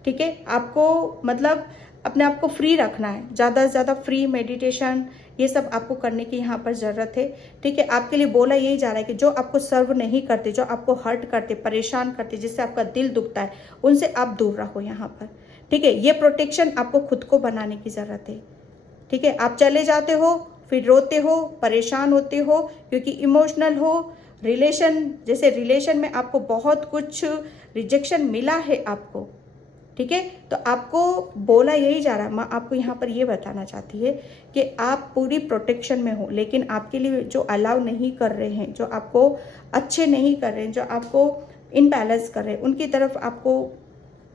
ठीक है। आपको मतलब अपने आप को फ्री रखना है, ज़्यादा से ज़्यादा फ्री मेडिटेशन ये सब आपको करने की यहाँ पर ज़रूरत है। ठीक है, आपके लिए बोला यही जा रहा है कि जो आपको सर्व नहीं करते, जो आपको हर्ट करते, परेशान करते, जिससे आपका दिल दुखता है, उनसे आप दूर रहो यहाँ पर। ठीक है, ये प्रोटेक्शन आपको खुद को बनाने की ज़रूरत है। ठीक है, आप चले जाते हो, फिर रोते हो, परेशान होते हो, क्योंकि इमोशनल हो। जैसे रिलेशन में आपको बहुत कुछ रिजेक्शन मिला है आपको। ठीक है, तो आपको बोला यही जा रहा है, माँ आपको यहाँ पर ये बताना चाहती है कि आप पूरी प्रोटेक्शन में हो, लेकिन आपके लिए जो अलाउ नहीं कर रहे हैं, जो आपको अच्छे नहीं कर रहे हैं, जो आपको इनबैलेंस कर रहे हैं, उनकी तरफ आपको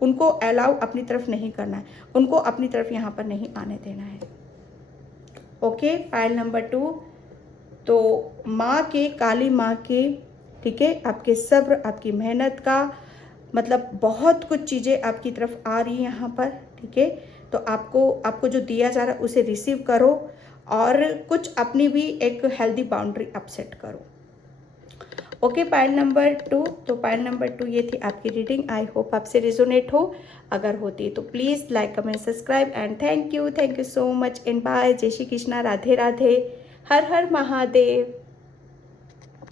उनको अलाउ अपनी तरफ नहीं करना है, उनको अपनी तरफ यहाँ पर नहीं आने देना है। Okay, file number 2। तो माँ के, काली माँ के, ठीक है, आपके सब्र, आपकी मेहनत का मतलब बहुत कुछ चीज़ें आपकी तरफ आ रही हैं यहाँ पर। ठीक है, तो आपको जो दिया जा रहा है उसे रिसीव करो और कुछ अपनी भी एक हेल्दी बाउंड्री आप सेट करो। Okay, pile number 2। तो पाइल नंबर 2 ये थी आपकी रीडिंग। आई होप आपसे रिजोनेट हो। अगर होती है तो please like, comment, subscribe and thank you so much and bye. जय श्री कृष्णा, राधे राधे, हर हर महादेव।